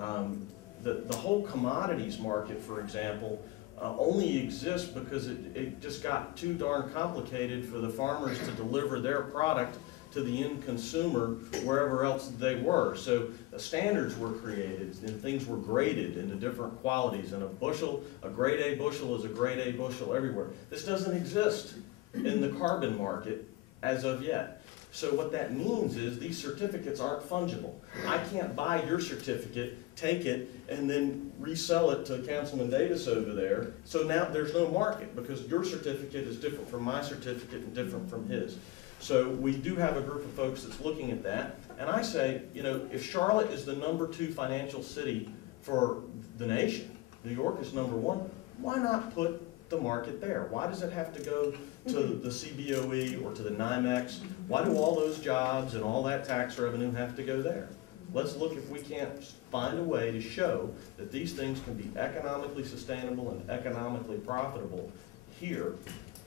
them. The whole commodities market, for example, only exists because it just got too darn complicated for the farmers to deliver their product to the end consumer wherever else they were. So the standards were created and things were graded into different qualities. And a grade A bushel is a grade A bushel everywhere. This doesn't exist in the carbon market as of yet. So what that means is these certificates aren't fungible. I can't buy your certificate, take it, and then resell it to Councilman Davis over there. So now there's no market because your certificate is different from my certificate and different from his. So we do have a group of folks that's looking at that. And I say, you know, if Charlotte is the #2 financial city for the nation, New York is #1, why not put the market there? Why does it have to go to the CBOE or to the NYMEX? Why do all those jobs and all that tax revenue have to go there? Let's look if we can't find a way to show that these things can be economically sustainable and economically profitable here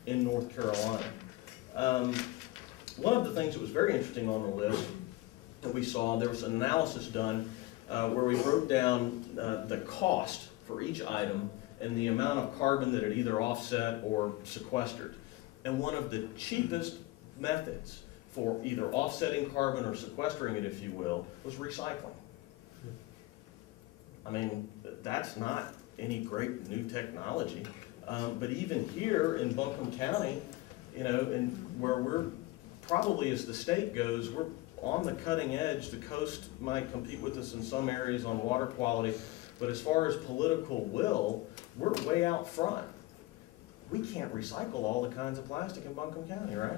in North Carolina. One of the things that was very interesting on the list that we saw, there was an analysis done where we broke down the cost for each item and the amount of carbon that it either offset or sequestered. And one of the cheapest methods for either offsetting carbon or sequestering it, if you will, was recycling. I mean, that's not any great new technology. But even here in Buncombe County, you know, and where we're probably, as the state goes, we're on the cutting edge. The coast might compete with us in some areas on water quality, but as far as political will, we're way out front. We can't recycle all the kinds of plastic in Buncombe County, right?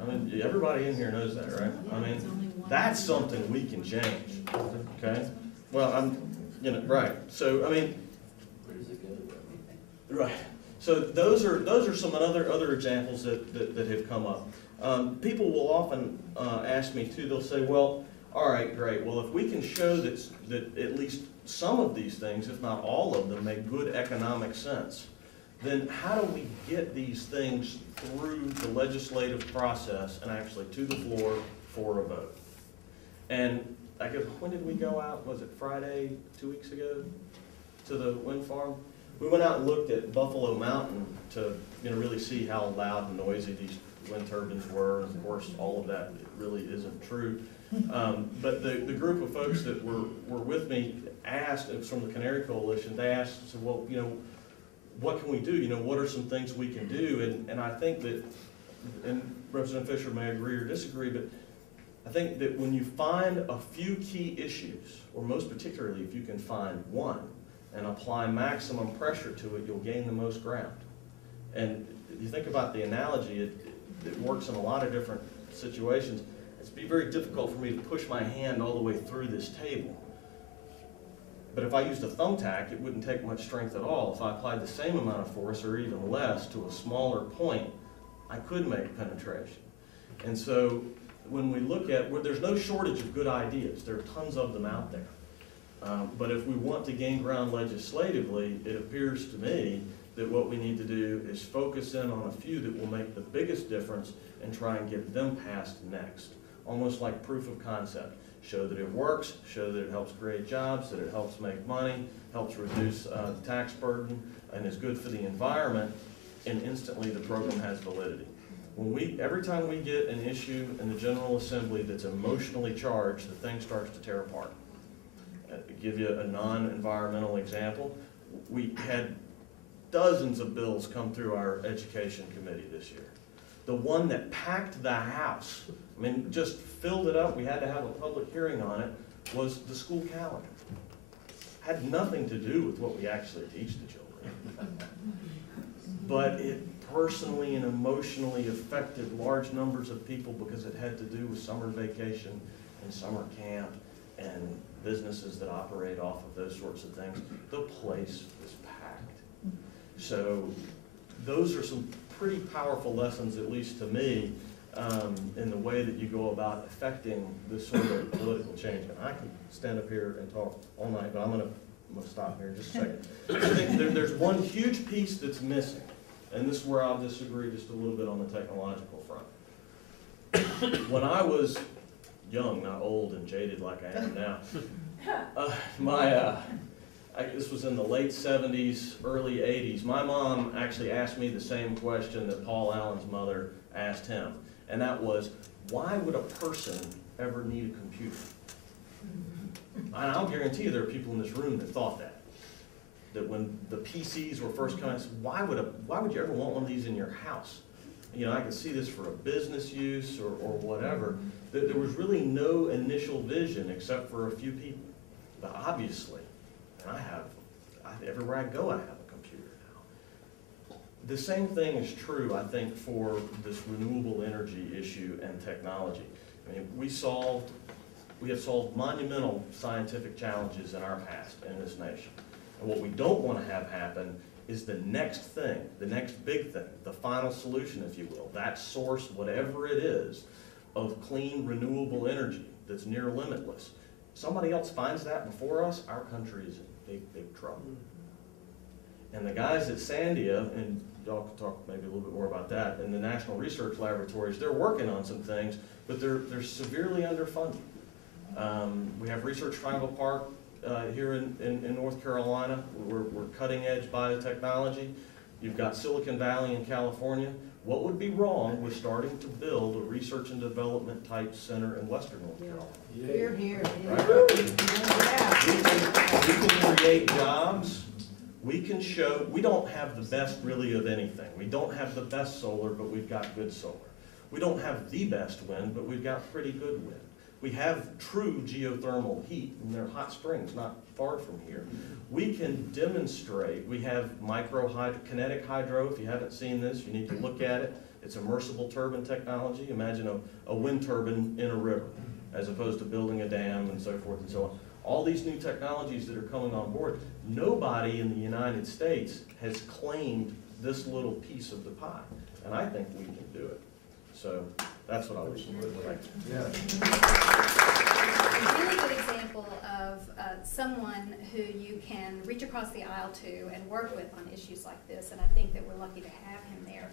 I mean, everybody in here knows that, right? I mean, that's something we can change, okay? Well, you know, right. So, I mean, right. So those are some other examples that have come up. People will often ask me too, they'll say, well, all right, great. Well, if we can show that at least some of these things, if not all of them, make good economic sense, then how do we get these things through the legislative process and actually to the floor for a vote? And I guess, when did we go out? Was it Friday, 2 weeks ago, to the wind farm? We went out and looked at Buffalo Mountain to really see how loud and noisy these wind turbines were. And of course, all of that really isn't true. But the group of folks that were with me asked, it was from the Canary Coalition, they asked, said, well, what can we do? What are some things we can do? And I think that, and Representative Fisher may agree or disagree, but I think that when you find a few key issues, or most particularly if you can find one and apply maximum pressure to it, you'll gain the most ground. And if you think about the analogy, it works in a lot of different situations. It'd be very difficult for me to push my hand all the way through this table. But if I used a thumbtack, it wouldn't take much strength at all. If I applied the same amount of force or even less to a smaller point, I could make penetration. And so when we look at, there's no shortage of good ideas. There are tons of them out there. But if we want to gain ground legislatively, it appears to me that what we need to do is focus in on a few that will make the biggest difference and try and get them passed next. Almost like proof of concept. Show that it works, show that it helps create jobs, that it helps make money, helps reduce the tax burden, and is good for the environment, and instantly the program has validity. Every time we get an issue in the General Assembly that's emotionally charged, the thing starts to tear apart. To give you a non-environmental example, we had dozens of bills come through our Education Committee this year. The one that packed the House, just filled it up, we had to have a public hearing on it, was the school calendar. had nothing to do with what we actually teach the children. But it personally and emotionally affected large numbers of people because it had to do with summer vacation and summer camp and businesses that operate off of those sorts of things. The place was packed. So those are some pretty powerful lessons, at least to me, in the way that you go about affecting this sort of political change. And I can stand up here and talk all night, but I'm gonna stop here in just a second. I think there's one huge piece that's missing, and this is where I'll disagree just a little bit on the technological front. When I was young, not old and jaded like I am now, this was in the late 70s, early 80s. My mom actually asked me the same question that Paul Allen's mother asked him, and that was, why would a person ever need a computer? And I'll guarantee you there are people in this room that thought that. That when the PCs were first coming, I said, why would you ever want one of these in your house? You know, I could see this for a business use or whatever. There was really no initial vision except for a few people. But obviously, and everywhere I go, I have a computer now. The same thing is true, I think, for this renewable energy issue and technology. I mean, we have solved monumental scientific challenges in our past in this nation. And what we don't want to have happen is the next thing, the next big thing, the final solution, if you will, that source, whatever it is, of clean, renewable energy that's near limitless. Somebody else finds that before us, our country is in big, big trouble. And the guys at Sandia, and y'all can talk maybe a little bit more about that, in the National Research Laboratories, they're working on some things, but they're severely underfunded. We have Research Triangle Park here in North Carolina. We're cutting edge biotechnology. You've got Silicon Valley in California. What would be wrong with starting to build a research and development type center in Western North Carolina? Here, here. Right? We can create jobs. We can show, we don't have the best really of anything. We don't have the best solar, but we've got good solar. We don't have the best wind, but we've got pretty good wind. We have true geothermal heat, and there are hot springs not far from here. We can demonstrate, we have kinetic hydro. If you haven't seen this, you need to look at it. It's immersible turbine technology. Imagine a wind turbine in a river, as opposed to building a dam and so forth and so on. All these new technologies that are coming on board, nobody in the United States has claimed this little piece of the pie, and I think we can do it. So that's what I was like. Yeah. A really good example of someone who you can reach across the aisle to and work with on issues like this, and I think that we're lucky to have him there.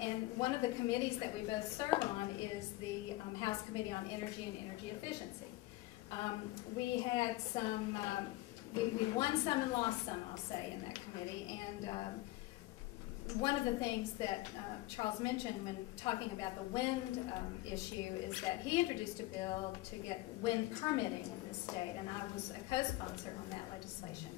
And one of the committees that we both serve on is the House Committee on Energy and Energy Efficiency. We had some, we won some and lost some, I'll say, in that committee. And one of the things that Charles mentioned when talking about the wind issue is that he introduced a bill to get wind permitting in this state, and I was a co-sponsor on that legislation.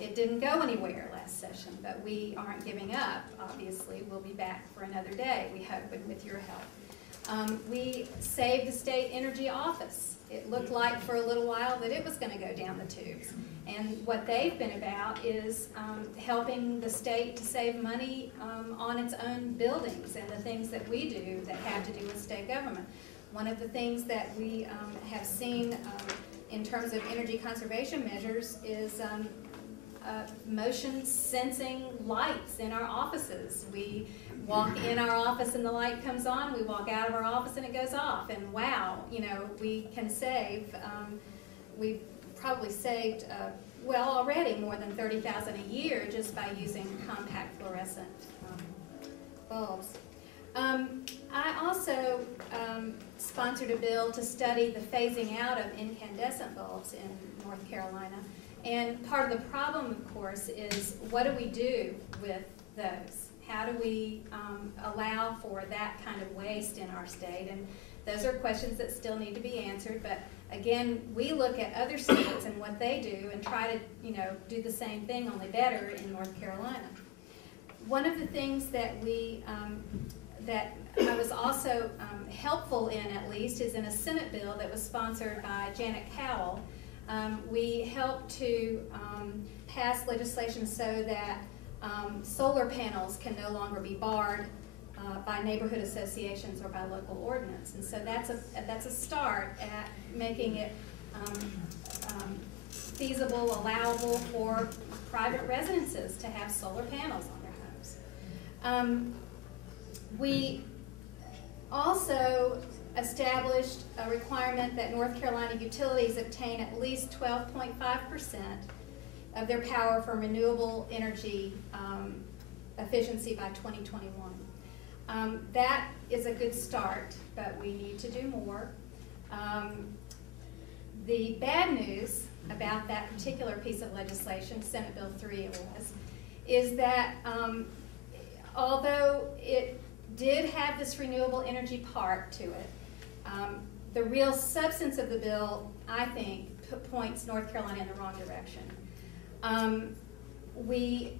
It didn't go anywhere last session, but we aren't giving up, obviously. We'll be back for another day, we hope, with your help. We saved the state energy office. It looked like for a little while that it was going to go down the tubes. And what they've been about is helping the state to save money on its own buildings and the things that we do that have to do with state government. One of the things that we have seen in terms of energy conservation measures is motion sensing lights in our offices. We walk in our office and the light comes on, we walk out of our office and it goes off, and wow, you know, we can save, we've probably saved, well, already more than $30,000 a year just by using compact fluorescent bulbs. I also sponsored a bill to study the phasing out of incandescent bulbs in North Carolina. And part of the problem, of course, is what do we do with those? How do we allow for that kind of waste in our state? And those are questions that still need to be answered. But again, we look at other states and what they do and try to, you know, do the same thing, only better in North Carolina. One of the things that we, that I was also helpful in, at least, is in a Senate bill that was sponsored by Janet Cowell. we helped to pass legislation so that solar panels can no longer be barred by neighborhood associations or by local ordinance. And so that's a start at making it feasible, allowable for private residences to have solar panels on their homes. We also established a requirement that North Carolina utilities obtain at least 12.5% of their power from renewable energy efficiency by 2021. That is a good start, but we need to do more. The bad news about that particular piece of legislation, Senate Bill 3 it was, is that although it did have this renewable energy part to it, the real substance of the bill, I think, points North Carolina in the wrong direction. We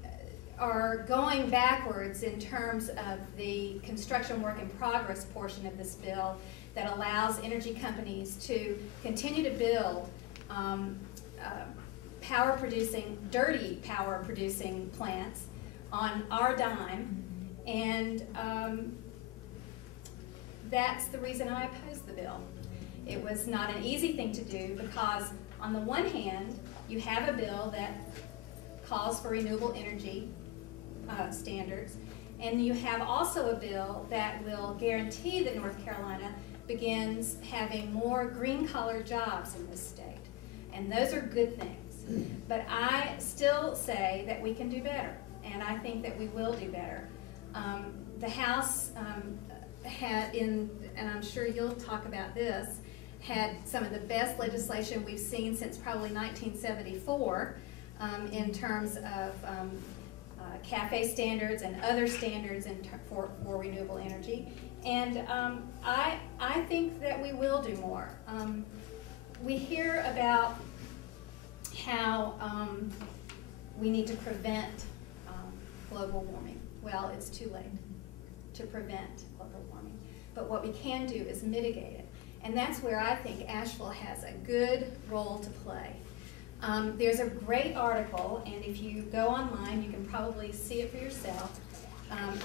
are going backwards in terms of the construction work in progress portion of this bill that allows energy companies to continue to build dirty power producing plants on our dime, and that's the reason I opposed the bill. It was not an easy thing to do because on the one hand, you have a bill that calls for renewable energy standards, and you have also a bill that will guarantee that North Carolina begins having more green-collar jobs in this state. And those are good things. But I still say that we can do better, and I think that we will do better. The House had, and I'm sure you'll talk about this, had some of the best legislation we've seen since probably 1974 in terms of CAFE standards and other standards for renewable energy. And I think that we will do more. We hear about how we need to prevent global warming. Well, it's too late to prevent global warming. But what we can do is mitigate it. And that's where I think Asheville has a good role to play. There's a great article, and if you go online, you can probably see it for yourself,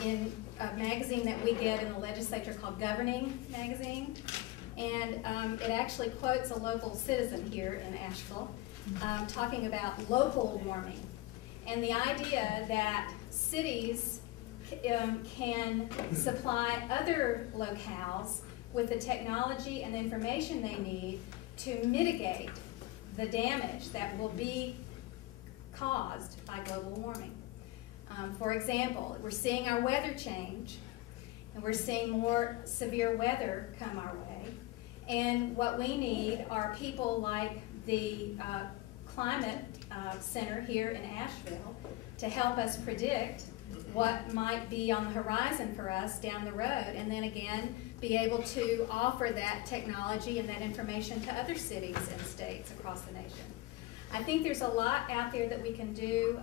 in a magazine that we get in the legislature called Governing Magazine. And it actually quotes a local citizen here in Asheville talking about local warming and the idea that cities can supply other locales with the technology and the information they need to mitigate the damage that will be caused by global warming. For example, we're seeing our weather change, and we're seeing more severe weather come our way. And what we need are people like the Climate Center here in Asheville to help us predict what might be on the horizon for us down the road, and then again, be able to offer that technology and that information to other cities and states across the nation. I think there's a lot out there that we can do,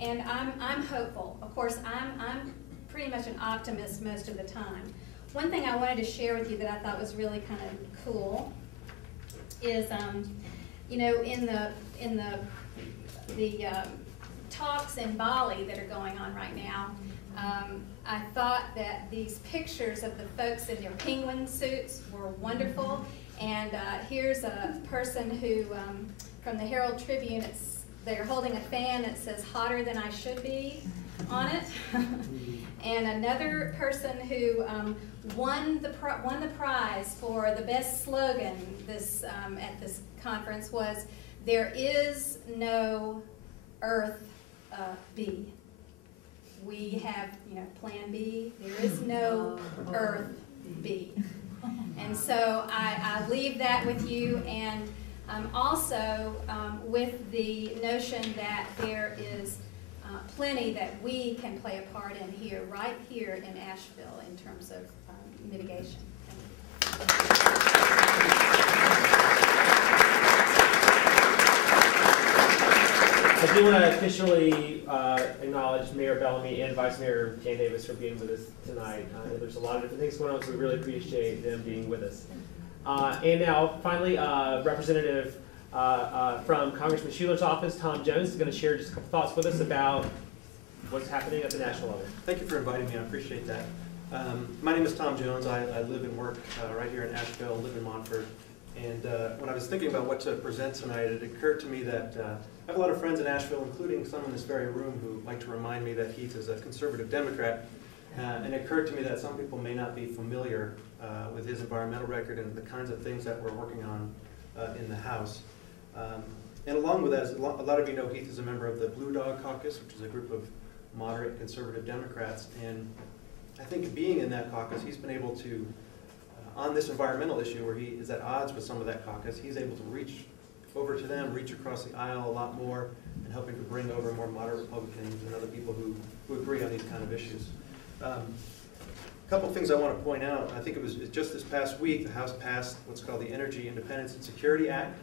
and I'm hopeful. Of course, I'm pretty much an optimist most of the time. One thing I wanted to share with you that I thought was really kind of cool is, you know, in the talks in Bali that are going on right now, I thought that these pictures of the folks in their penguin suits were wonderful. And here's a person who, from the Herald Tribune, they're holding a fan that says "hotter than I should be" on it. And another person who won the prize for the best slogan at this conference was "There is no Earth B." We have, you know, Plan B. There is no Earth B. And so I leave that with you, and also with the notion that there is plenty that we can play a part in here, right here in Asheville, in terms of mitigation. I do want to officially acknowledge Mayor Bellamy and Vice Mayor Jan Davis for being with us tonight. There's a lot of different things going on, so we really appreciate them being with us. And now, finally, Representative from Congressman Schuler's office, Tom Jones, is going to share just a couple thoughts with us about what's happening at the national level. Thank you for inviting me. I appreciate that. My name is Tom Jones. I live and work right here in Asheville, live in Montford. And when I was thinking about what to present tonight, it occurred to me that I have a lot of friends in Asheville, including some in this very room, who like to remind me that Heath is a conservative Democrat. And it occurred to me that some people may not be familiar with his environmental record and the kinds of things that we're working on in the House. And along with that, as a lot of you know, Heath is a member of the Blue Dog Caucus, which is a group of moderate conservative Democrats. And I think being in that caucus, he's been able to, on this environmental issue where he is at odds with some of that caucus, he's able to reach over to them, reach across the aisle a lot more, and helping to bring over more moderate Republicans and other people who agree on these kind of issues. A couple of things I want to point out. I think it was just this past week, the House passed what's called the Energy Independence and Security Act.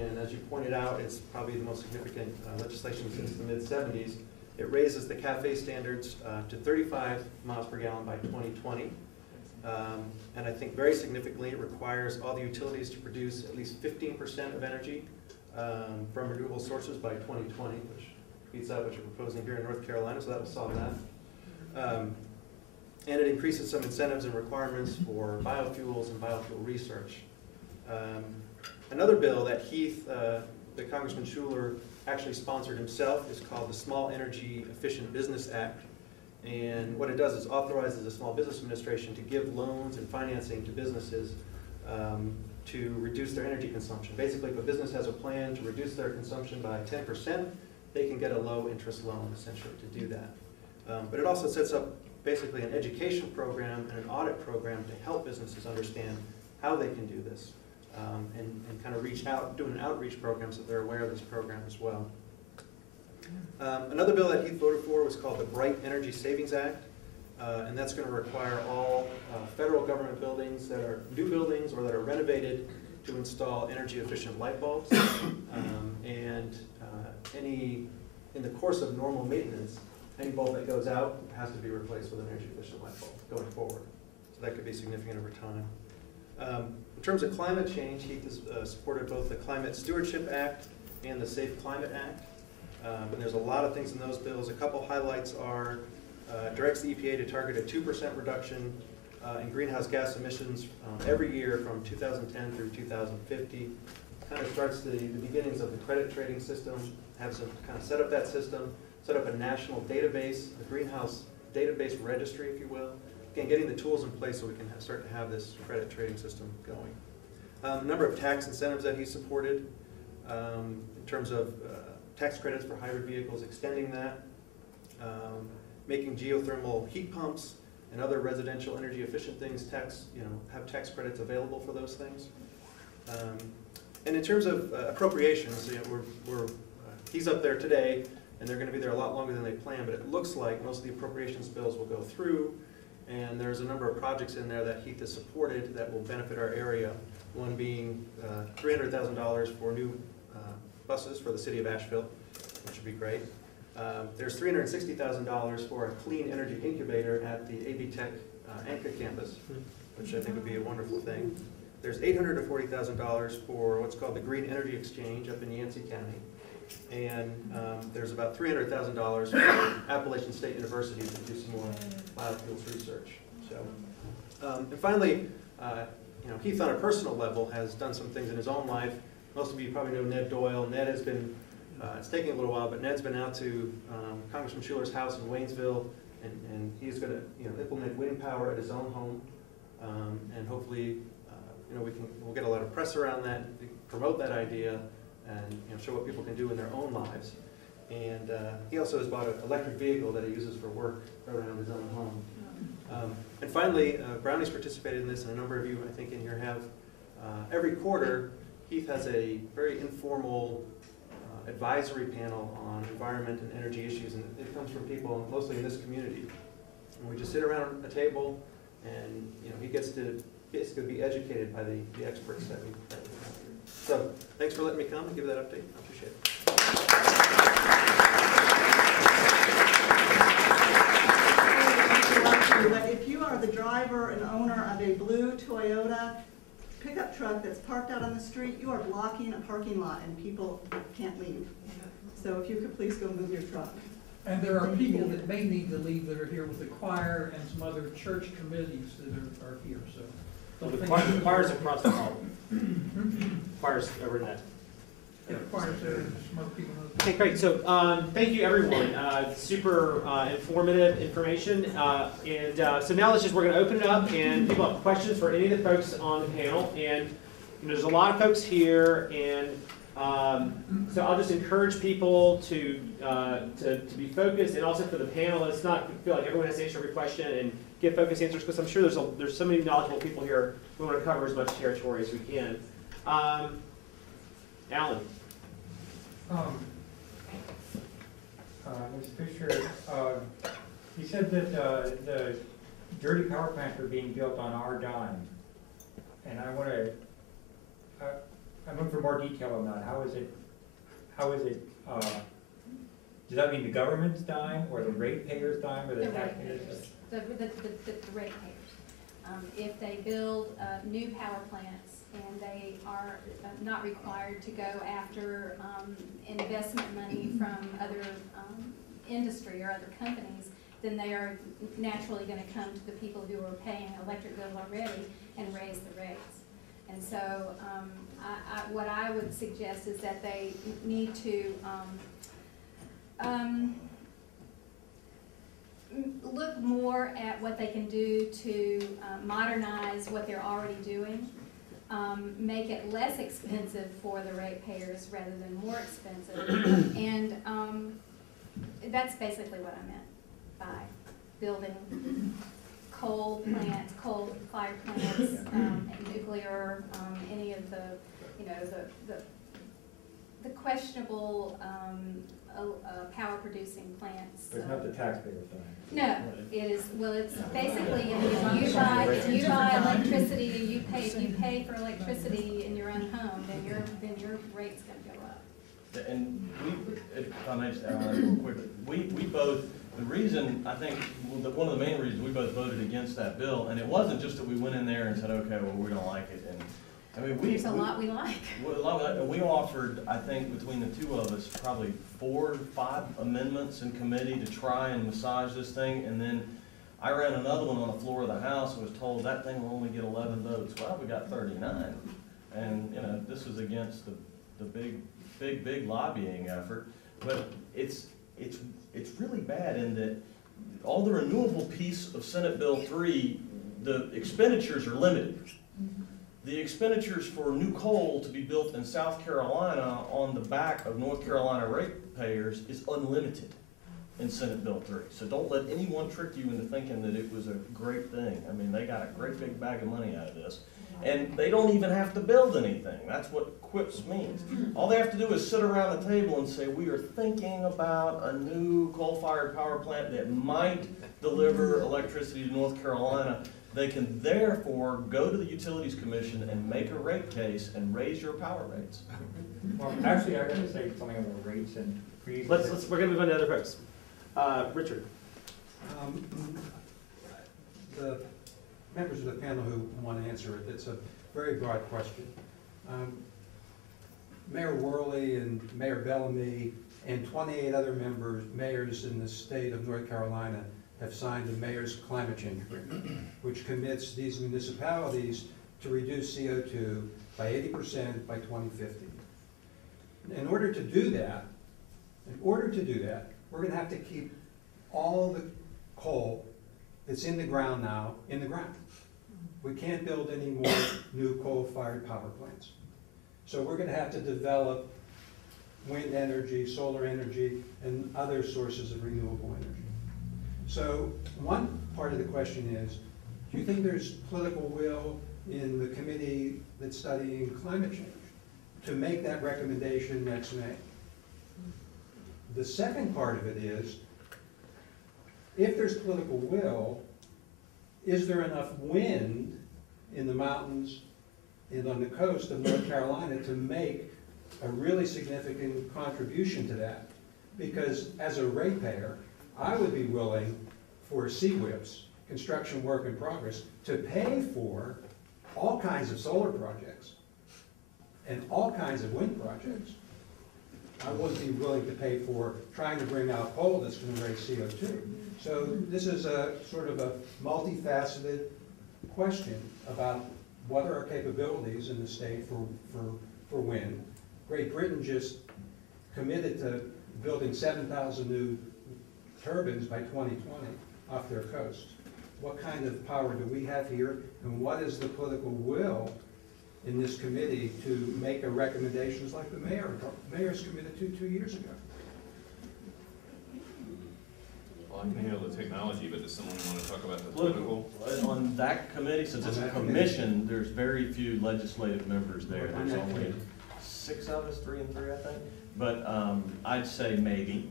And as you pointed out, it's probably the most significant legislation since the mid-'70s. It raises the CAFE standards to 35 miles per gallon by 2020. And I think very significantly, it requires all the utilities to produce at least 15% of energy from renewable sources by 2020, which beats out what you're proposing here in North Carolina, so that will solve that. And it increases some incentives and requirements for biofuels and biofuel research. Another bill that Heath, the Congressman Schuler, actually sponsored himself is called the Small Energy Efficient Business Act. And what it does is authorizes the Small Business Administration to give loans and financing to businesses to reduce their energy consumption. Basically, if a business has a plan to reduce their consumption by 10%, they can get a low-interest loan, essentially, to do that. But it also sets up basically an education program and an audit program to help businesses understand how they can do this and kind of reach out, do an outreach program so they're aware of this program as well. Another bill that Heath voted for was called the Bright Energy Savings Act, and that's going to require all federal government buildings that are new buildings or that are renovated to install energy efficient light bulbs. And in the course of normal maintenance, any bulb that goes out has to be replaced with an energy efficient light bulb going forward. So that could be significant over time. In terms of climate change, Heath has supported both the Climate Stewardship Act and the Safe Climate Act. And there's a lot of things in those bills. A couple highlights are directs the EPA to target a 2% reduction in greenhouse gas emissions every year from 2010 through 2050. Kind of starts the beginnings of the credit trading system, have some kind of set up that system, set up a national database, a greenhouse database registry, if you will. Again, getting the tools in place so we can start to have this credit trading system going. A number of tax incentives that he supported in terms of tax credits for hybrid vehicles, extending that, making geothermal heat pumps and other residential energy efficient things have tax credits available for those things. And in terms of appropriations, he's up there today, and they're going to be there a lot longer than they planned, but it looks like most of the appropriations bills will go through, and there's a number of projects in there that Heath has supported that will benefit our area, one being $300,000 for new buses for the city of Asheville, which would be great. There's $360,000 for a clean energy incubator at the AB Tech Anchor campus, which I think would be a wonderful thing. There's $840,000 for what's called the Green Energy Exchange up in Yancey County. And there's about $300,000 for Appalachian State University to do some more biofuels research. So, and finally, Heath on a personal level has done some things in his own life. Most of you probably know Ned Doyle. Ned has been, it's taking a little while, but Ned's been out to Congressman Schuler's house in Waynesville, and he's going to implement wind power at his own home, and hopefully we'll get a lot of press around that, promote that idea, and show what people can do in their own lives. And he also has bought an electric vehicle that he uses for work around his own home. And finally, Brownie's participated in this, and a number of you, I think, in here have. Every quarter, Heath has a very informal advisory panel on environment and energy issues, and it comes from people mostly in this community. And we just sit around a table, and he gets to basically be educated by the experts that we have here. So thanks for letting me come and give that update. I appreciate it. But if you are the driver and owner of a blue Toyota pickup truck that's parked out on the street, you are blocking a parking lot and people can't leave. So if you could please go move your truck. And there are people that may need to leave that are here with the choir and some other church committees that are here, so. Well, the choir's across the hall. Choir's over that. Yeah, choirs there, some other people. Okay, great. So thank you, everyone. Super informative information. So now we're going to open it up, and people have questions for any of the folks on the panel. And there's a lot of folks here, and so I'll just encourage people to be focused, and also for the panelists, not feel like everyone has to answer every question and give focused answers, because I'm sure there's so many knowledgeable people here. We want to cover as much territory as we can. Alan. Ms. Fisher, you said that the dirty power plants are being built on our dime, and I want to. I'm looking for more detail on that. How is it? Does that mean the government's dime, or the ratepayers' dime, or the taxpayers'? The ratepayers. If they build new power plants and they are not required to go after investment money from other industry or other companies, then they are naturally going to come to the people who are paying electric bills already and raise the rates. And so what I would suggest is that they need to look more at what they can do to modernize what they're already doing, make it less expensive for the ratepayers rather than more expensive, and that's basically what I meant by building coal plants, coal-fired plants, nuclear, any of the, the questionable power-producing plants. But it's not the taxpayers' dime. No, it is, well, it's basically, if you buy electricity, if you pay for electricity in your own home, then your rate's gonna go up. And if I may just add real quickly, we both, the reason, I think, one of the main reasons we both voted against that bill, and it wasn't just that we went in there and said, okay, well, we don't like it, and, I mean, There's a lot we like. We offered, I think, between the two of us, probably 4 or 5 amendments in committee to try and massage this thing, and then I ran another one on the floor of the House and was told that thing will only get 11 votes. Well, we got 39, and, this was against the big lobbying effort, but it's really bad in that all the renewable piece of Senate Bill 3, the expenditures are limited. The expenditures for new coal to be built in South Carolina on the back of North Carolina ratepayers is unlimited in Senate Bill 3. So don't let anyone trick you into thinking that it was a great thing. I mean, they got a great big bag of money out of this. And they don't even have to build anything. That's what QUIPS means. All they have to do is sit around the table and say, we are thinking about a new coal-fired power plant that might deliver electricity to North Carolina. They can therefore go to the Utilities Commission and make a rate case and raise your power rates. Well, actually, I got to say something about rates and fees. We're going to move on to other folks. Richard. The members of the panel who want to answer it, it's a very broad question. Mayor Worley and Mayor Bellamy and 28 other mayors in the state of North Carolina have signed the Mayor's Climate Change Agreement, which commits these municipalities to reduce CO2 by 80% by 2050. In order to do that, we're going to have to keep all the coal that's in the ground now in the ground. We can't build any more new coal-fired power plants. So we're going to have to develop wind energy, solar energy, and other sources of renewable energy. So one part of the question is, do you think there's political will in the committee that's studying climate change to make that recommendation next May? The second part of it is, if there's political will, is there enough wind in the mountains and on the coast of North Carolina to make a really significant contribution to that? Because as a ratepayer, I would be willing for CWIPs, construction work in progress, to pay for all kinds of solar projects and all kinds of wind projects. I wouldn't be willing to pay for trying to bring out coal that's going to raise CO2. So this is a sort of a multifaceted question about what are our capabilities in the state for wind. Great Britain just committed to building 7,000 new turbines by 2020 off their coast. What kind of power do we have here, and what is the political will in this committee to make a recommendations like the mayor's committed to 2 years ago? Well, I can handle the technology, but does someone want to talk about the political? On that committee, since it's a commission, there's very few legislative members there. There's only 6 of us, 3 and 3, I think. But I'd say maybe,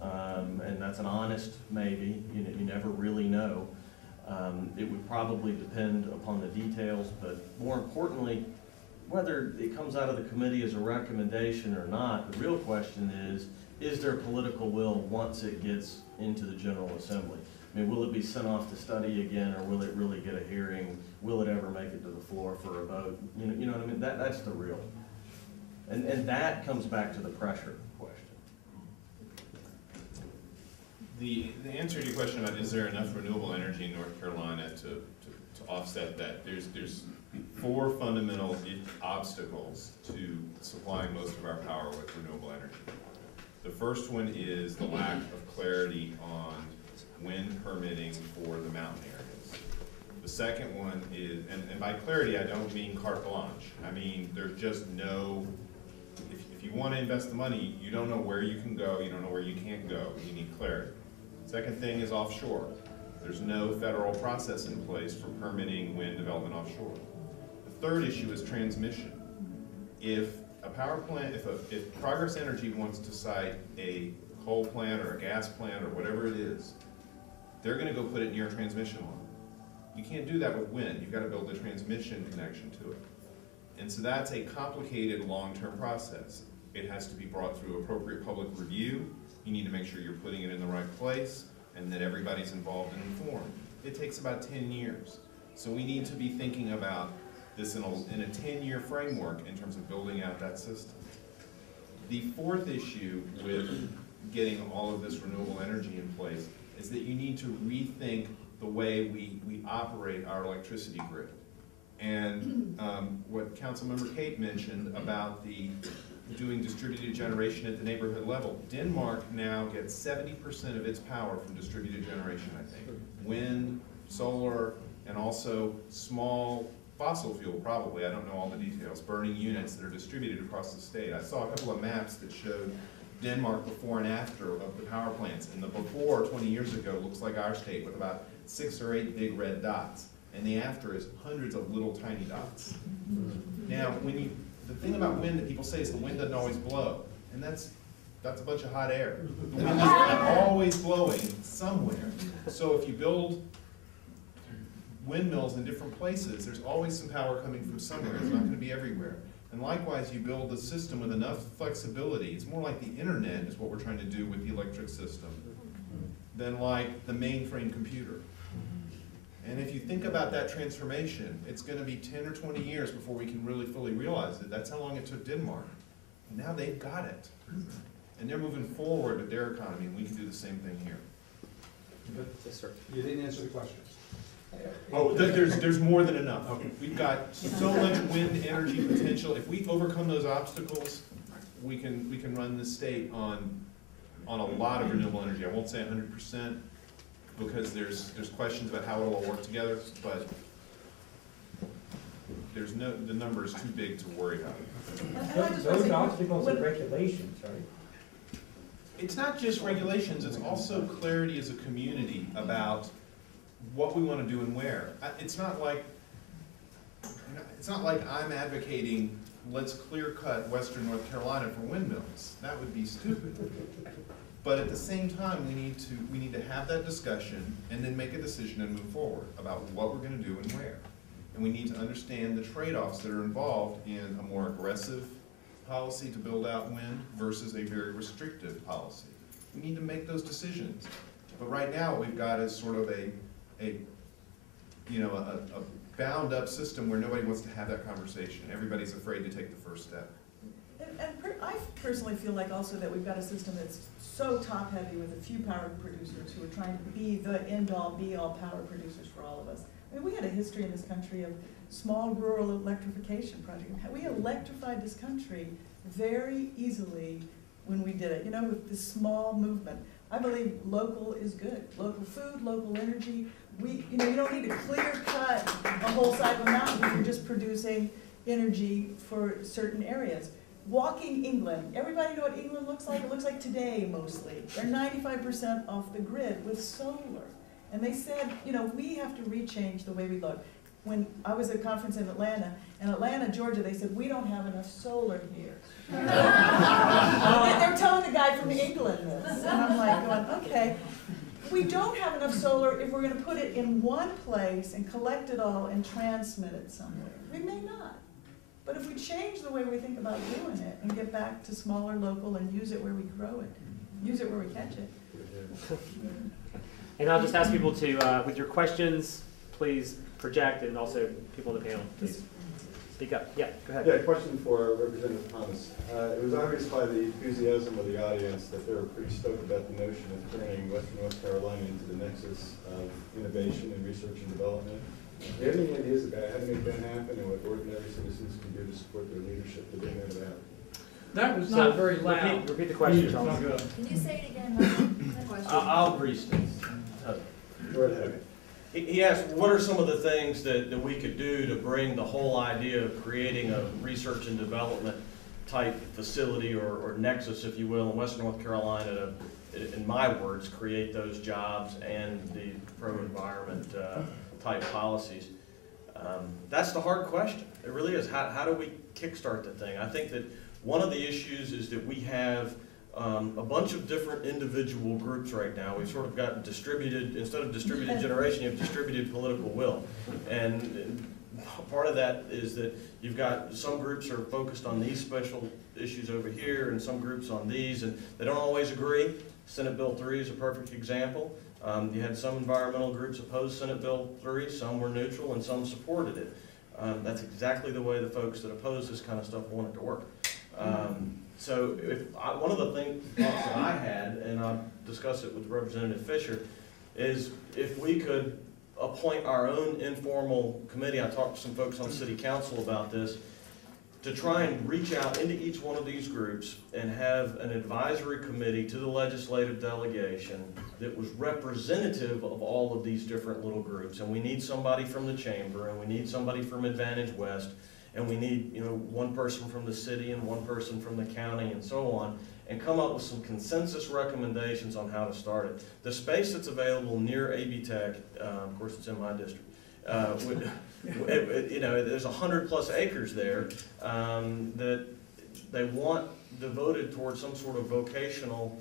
and that's an honest maybe. You never really know. It would probably depend upon the details, but more importantly, whether it comes out of the committee as a recommendation or not, the real question is there political will once it gets into the General Assembly? I mean, will it be sent off to study again, or will it really get a hearing? Will it ever make it to the floor for a vote? You know what I mean? That's the real. And that comes back to the pressure question. The answer to your question about is there enough renewable energy in North Carolina to offset that, there's 4 fundamental obstacles to supplying most of our power with renewable energy. The first one is the lack of clarity on wind permitting for the mountain areas. The second one is, and by clarity I don't mean carte blanche, I mean there's just no, if you want to invest the money, you don't know where you can go, you don't know where you can't go, you need clarity. Second thing is offshore. There's no federal process in place for permitting wind development offshore. The third issue is transmission. If a power plant, if Progress Energy wants to site a coal plant or a gas plant or whatever it is, they're going to go put it near a transmission line. You can't do that with wind. You've got to build a transmission connection to it. And so that's a complicated long-term process. It has to be brought through appropriate public review. You need to make sure you're putting it in the right place and that everybody's involved and informed. It takes about 10 years. So we need to be thinking about this in a 10-year framework in terms of building out that system. The fourth issue with getting all of this renewable energy in place is that you need to rethink the way we operate our electricity grid. And what Councilmember Kate mentioned about doing distributed generation at the neighborhood level. Denmark now gets 70% of its power from distributed generation, I think. Wind, solar, and also small fossil fuel, probably, I don't know all the details, burning units that are distributed across the state. I saw a couple of maps that showed Denmark before and after of the power plants. And the before, 20 years ago, looks like our state with about 6 or 8 big red dots. And the after is hundreds of little tiny dots. Now, the thing about wind that people say is the wind doesn't always blow. And that's a bunch of hot air. The wind is always blowing somewhere. So if you build windmills in different places, there's always some power coming from somewhere. It's not going to be everywhere. And likewise, you build a system with enough flexibility. It's more like the internet is what we're trying to do with the electric system than like the mainframe computer. And if you think about that transformation, it's going to be 10 or 20 years before we can really fully realize it. That's how long it took Denmark. And now they've got it. And they're moving forward with their economy, and we can do the same thing here. Yes, sir. You didn't answer the question. Oh, there's more than enough. Okay. We've got so much wind energy potential. If we overcome those obstacles, we can run the state on a lot of renewable energy. I won't say 100%. Because there's questions about how it'll all work together, but the number is too big to worry about. Those obstacles are regulations, right? It's not just regulations, it's also clarity as a community about what we want to do and where. It's not like I'm advocating let's clear cut Western North Carolina for windmills. That would be stupid. But at the same time, we need to have that discussion and then make a decision and move forward about what we're going to do and where. And we need to understand the trade-offs that are involved in a more aggressive policy to build out wind versus a very restrictive policy. We need to make those decisions. But right now, what we've got is sort of a bound up system where nobody wants to have that conversation. Everybody's afraid to take the first step. I personally feel like also that we've got a system that's so top-heavy with a few power producers who are trying to be the end-all, be-all power producers for all of us. I mean, we had a history in this country of small rural electrification projects. We electrified this country very easily when we did it, you know, with this small movement. I believe local is good. Local food, local energy. You know, you don't need to clear cut a whole side of a mountain if you're just producing energy for certain areas. Walking England. Everybody know what England looks like? It looks like today mostly. They're 95% off the grid with solar. And they said, you know, we have to rechange the way we look. When I was at a conference in Atlanta, Georgia, they said, we don't have enough solar here. And they're telling the guy from England this. And I'm like going, okay, we don't have enough solar if we're going to put it in one place and collect it all and transmit it somewhere. We may not. But if we change the way we think about doing it and get back to smaller, local, and use it where we grow it, use it where we catch it. And I'll just ask people to, with your questions, please project, and also people on the panel, please speak up. Yeah, go ahead. Yeah, question for Representative Thomas. It was obvious by the enthusiasm of the audience that they were pretty stoked about the notion of turning Western North Carolina into the nexus of innovation and research and development. Do you have any ideas about how to make that happen and what ordinary citizens can do to support their leadership to bring that about? That was not very loud. Repeat the question, Charles. Can you say it again? The question. I'll restate. Go ahead. He asked, what are some of the things that we could do to bring the whole idea of creating a research and development type facility or nexus, if you will, in Western North Carolina to, in my words, create those jobs and the pro-environment type policies? That's the hard question. It really is. How do we kickstart the thing? I think that one of the issues is that we have a bunch of different individual groups right now. We've sort of got distributed, instead of distributed generation, you have distributed political will. And part of that is that you've got some groups are focused on these special issues over here and some groups on these, and they don't always agree. Senate Bill 3 is a perfect example. You had some environmental groups oppose Senate Bill 3, some were neutral, and some supported it. That's exactly the way the folks that oppose this kind of stuff want it to work. So one of the thoughts that I had, and I'll discuss it with Representative Fisher, is if we could appoint our own informal committee. I talked to some folks on City Council about this, to try and reach out into each one of these groups and have an advisory committee to the legislative delegation that was representative of all of these different little groups. And we need somebody from the chamber, and we need somebody from Advantage West, and we need, you know, one person from the city and one person from the county and so on, and come up with some consensus recommendations on how to start it. The space that's available near AB Tech, of course it's in my district, you know, there's 100+ acres there that they want devoted towards some sort of vocational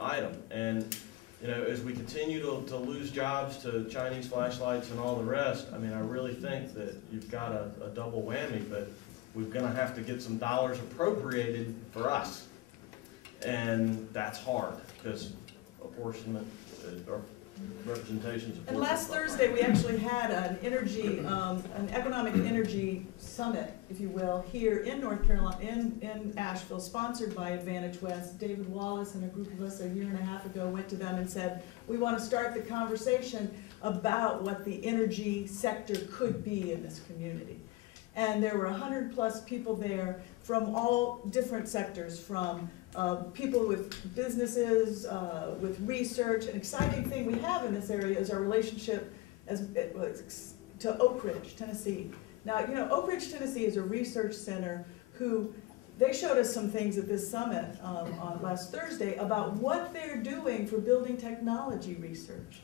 item. And you know, as we continue to lose jobs to Chinese flashlights and all the rest, I mean, I really think that you've got a double whammy, but we're going to have to get some dollars appropriated for us. And that's hard, because apportionment or representations. And last Thursday, we actually had an energy, an economic energy summit, if you will, here in North Carolina, in Asheville, sponsored by Advantage West. David Wallace and a group of us a year and a half ago went to them and said, we want to start the conversation about what the energy sector could be in this community. And there were 100+ people there from all different sectors, from people with businesses, with research. An exciting thing we have in this area is our relationship to Oak Ridge, Tennessee. Now, you know, Oak Ridge, Tennessee is a research center who, they showed us some things at this summit on last Thursday about what they're doing for building technology research.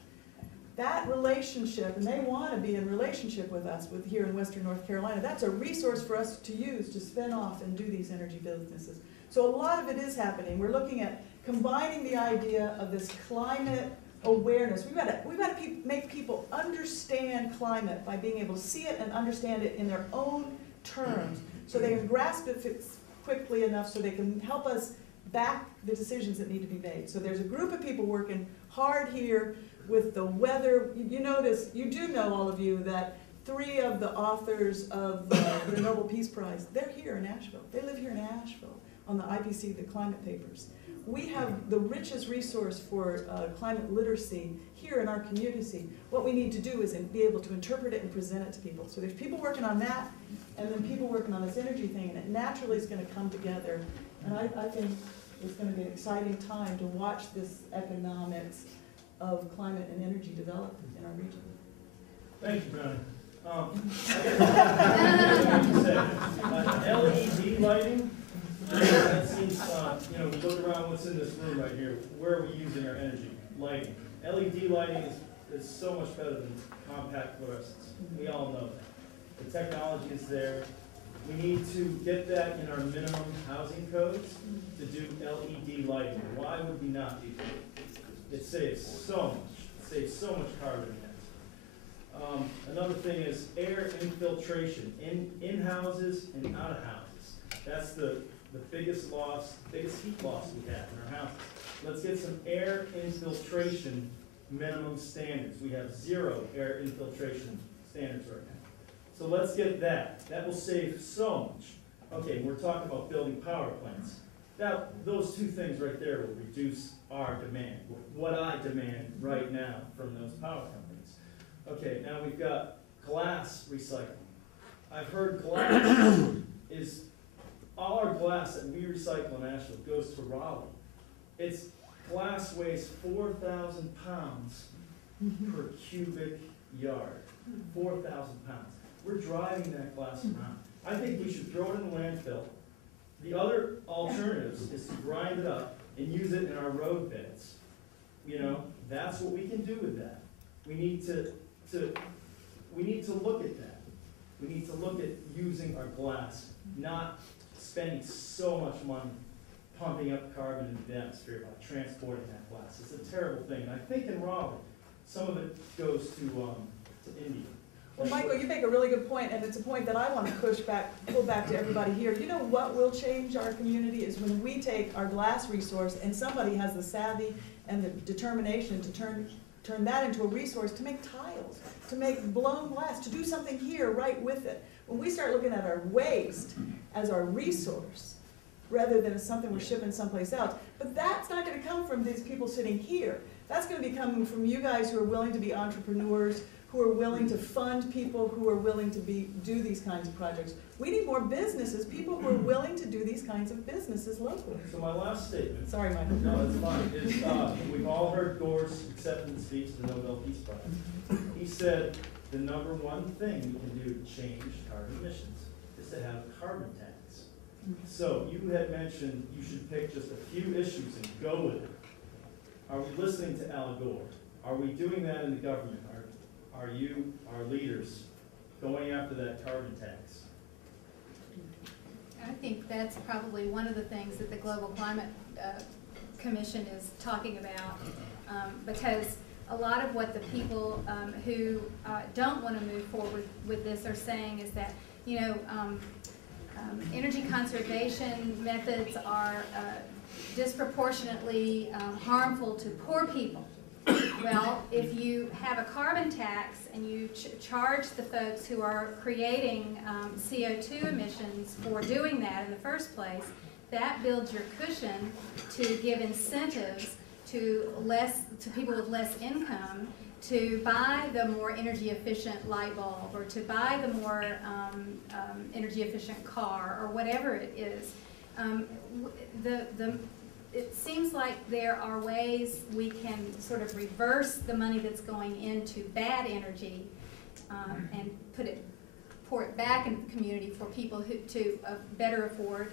That relationship, and they want to be in relationship with us here in Western North Carolina, that's a resource for us to use to spin off and do these energy businesses. So a lot of it is happening. We're looking at combining the idea of this climate awareness. We've got to make people understand climate by being able to see it and understand it in their own terms, so they can grasp it quickly enough so they can help us back the decisions that need to be made. So there's a group of people working hard here with the weather. You notice, you do know, all of you, that 3 of the authors of the Nobel Peace Prize, they're here in Asheville. They live here in Asheville on the IPC, the climate papers. We have the richest resource for climate literacy here in our community. What we need to do is be able to interpret it and present it to people. So there's people working on that, and then people working on this energy thing, and it naturally is going to come together. And I think it's going to be an exciting time to watch this economics of climate and energy develop in our region. Thank you, Brownie. LED lighting, that seems, we look around what's in this room right here, where are we using our energy? Lighting. LED lighting is so much better than compact fluorescents. We all know that. The technology is there. We need to get that in our minimum housing codes to do LED lighting. Why would we not do that? It saves so much. It saves so much carbon emissions. Another thing is air infiltration in houses and out of houses. That's the biggest loss, biggest heat loss we have in our houses. Let's get some air infiltration minimum standards. We have 0 air infiltration standards right now. So let's get that. That will save so much. Okay, we're talking about building power plants. Those 2 things right there will reduce our demand, what I demand right now from those power companies. Okay, now we've got glass recycling. I've heard glass is, all our glass that we recycle in Asheville goes to Raleigh. Glass weighs 4,000 pounds per cubic yard. 4,000 pounds. We're driving that glass around. I think we should throw it in the landfill. The other alternatives is to grind it up and use it in our road beds. That's what we can do with that. We need to look at that. We need to look at using our glass, not spending so much money pumping up carbon into the atmosphere by transporting that glass. It's a terrible thing. And I think in Raleigh, some of it goes to India. Well, Michael, you make a really good point, and it's a point that I want to pull back to everybody here. You know what will change our community is when we take our glass resource and somebody has the savvy and the determination to turn that into a resource to make tiles, to make blown glass, to do something here right with it. When we start looking at our waste as our resource, rather than as something we're shipping someplace else. But that's not going to come from these people sitting here. That's going to be coming from you guys who are willing to be entrepreneurs, who are willing to fund people, who are willing to do these kinds of projects. We need more businesses, people who are willing to do these kinds of businesses locally. So my last statement. Sorry, Michael. No, it's fine. Is we've all heard Gore's acceptance speech to the Nobel Peace Prize. He said the number 1 thing we can do to change carbon emissions is to have a carbon tax. So you had mentioned you should pick just a few issues and go with it. Are we listening to Al Gore? Are we doing that in the government? Are you, our leaders, going after that carbon tax? I think that's probably one of the things that the Global Climate Commission is talking about, because a lot of what the people who don't want to move forward with this are saying is that, energy conservation methods are disproportionately harmful to poor people. Well, if you have a carbon tax and you charge the folks who are creating CO2 emissions for doing that in the first place, that builds your cushion to give incentives to people with less income to buy the more energy efficient light bulb or to buy the more energy efficient car or whatever it is. It seems like there are ways we can sort of reverse the money that's going into bad energy and pour it back into the community for people to better afford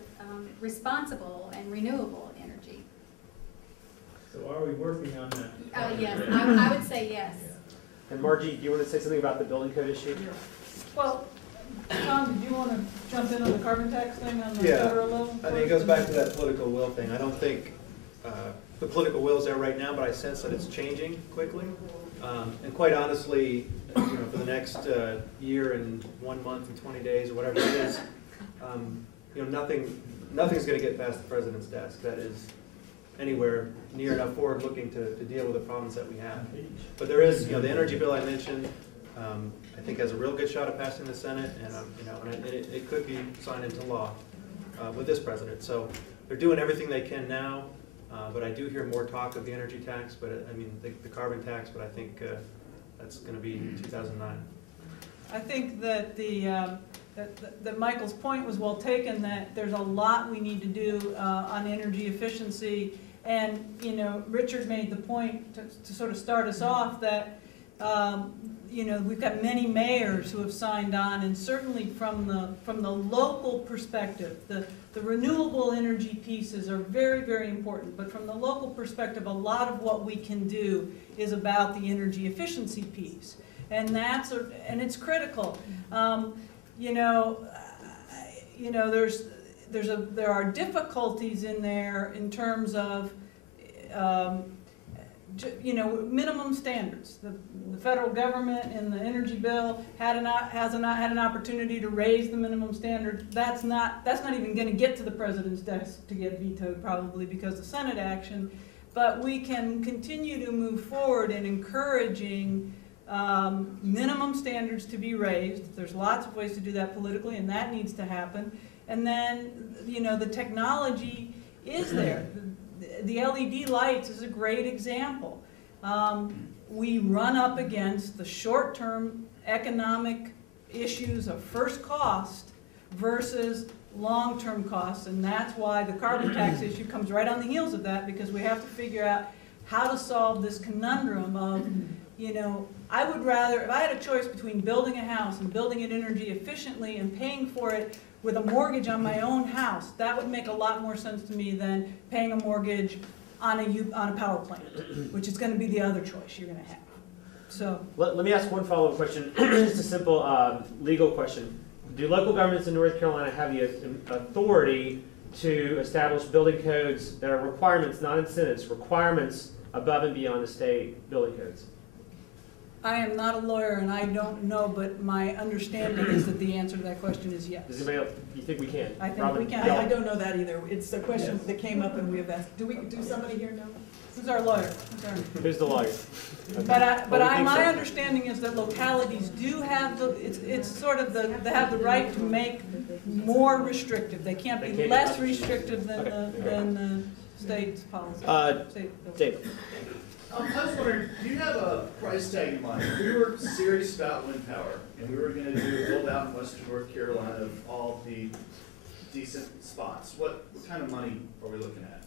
responsible and renewable energy. So are we working on that? Yes, I would say yes. And Margie, do you want to say something about the building code issue? Well, Tom, did you want to jump in on the carbon tax thing on the federal level? I mean, it goes back to that political will thing. I don't think the political will is there right now, but I sense that it's changing quickly. And quite honestly, for the next year and 1 month and 20 days or whatever it is, nothing's going to get past the president's desk that is anywhere near enough forward-looking to deal with the problems that we have. But there is, the energy bill I mentioned. I think has a real good shot at passing the Senate, and you know, and it could be signed into law with this president. So they're doing everything they can now, but I do hear more talk of the energy tax, but I mean the carbon tax, but I think that's going to be 2009. I think that that Michael's point was well taken, that there's a lot we need to do on energy efficiency. And, you know, Richard made the point to sort of start us off that, you know, we've got many mayors who have signed on, and certainly from the local perspective, the renewable energy pieces are very, very important. But from the local perspective, a lot of what we can do is about the energy efficiency piece. And it's critical. You know, there are difficulties in there in terms of, you know, minimum standards. The federal government in the energy bill has not had an opportunity to raise the minimum standard. That's not even going to get to the president's desk to get vetoed, probably because of Senate action. But we can continue to move forward in encouraging minimum standards to be raised. There's lots of ways to do that politically, and that needs to happen. And then, you know, the technology is there. The LED lights is a great example. We run up against the short-term economic issues of first cost versus long-term costs, and that's why the carbon tax issue comes right on the heels of that, because we have to figure out how to solve this conundrum of, you know, I would rather, if I had a choice between building a house and building it energy efficiently and paying for it with a mortgage on my own house, that would make a lot more sense to me than paying a mortgage on a power plant, which is going to be the other choice you're going to have. So let me ask one follow-up question. Just a simple legal question. Do local governments in North Carolina have the authority to establish building codes that are requirements, not incentives, requirements above and beyond the state building codes? I am not a lawyer and I don't know, but my understanding is that the answer to that question is yes. Does anybody else, you think we can? I think Robin? we can. I don't know that either. It's a question that came up and we have asked. Do somebody here know? Who's our lawyer? Who's the lawyer? Okay. My My understanding is that localities do have it's sort of they have the right to make more restrictive. They can't be less restrictive than the state's policy. David. I was wondering, do you have a price tag in mind? If we were serious about wind power, and we were going to do a build out in western North Carolina of all the decent spots, what kind of money are we looking at?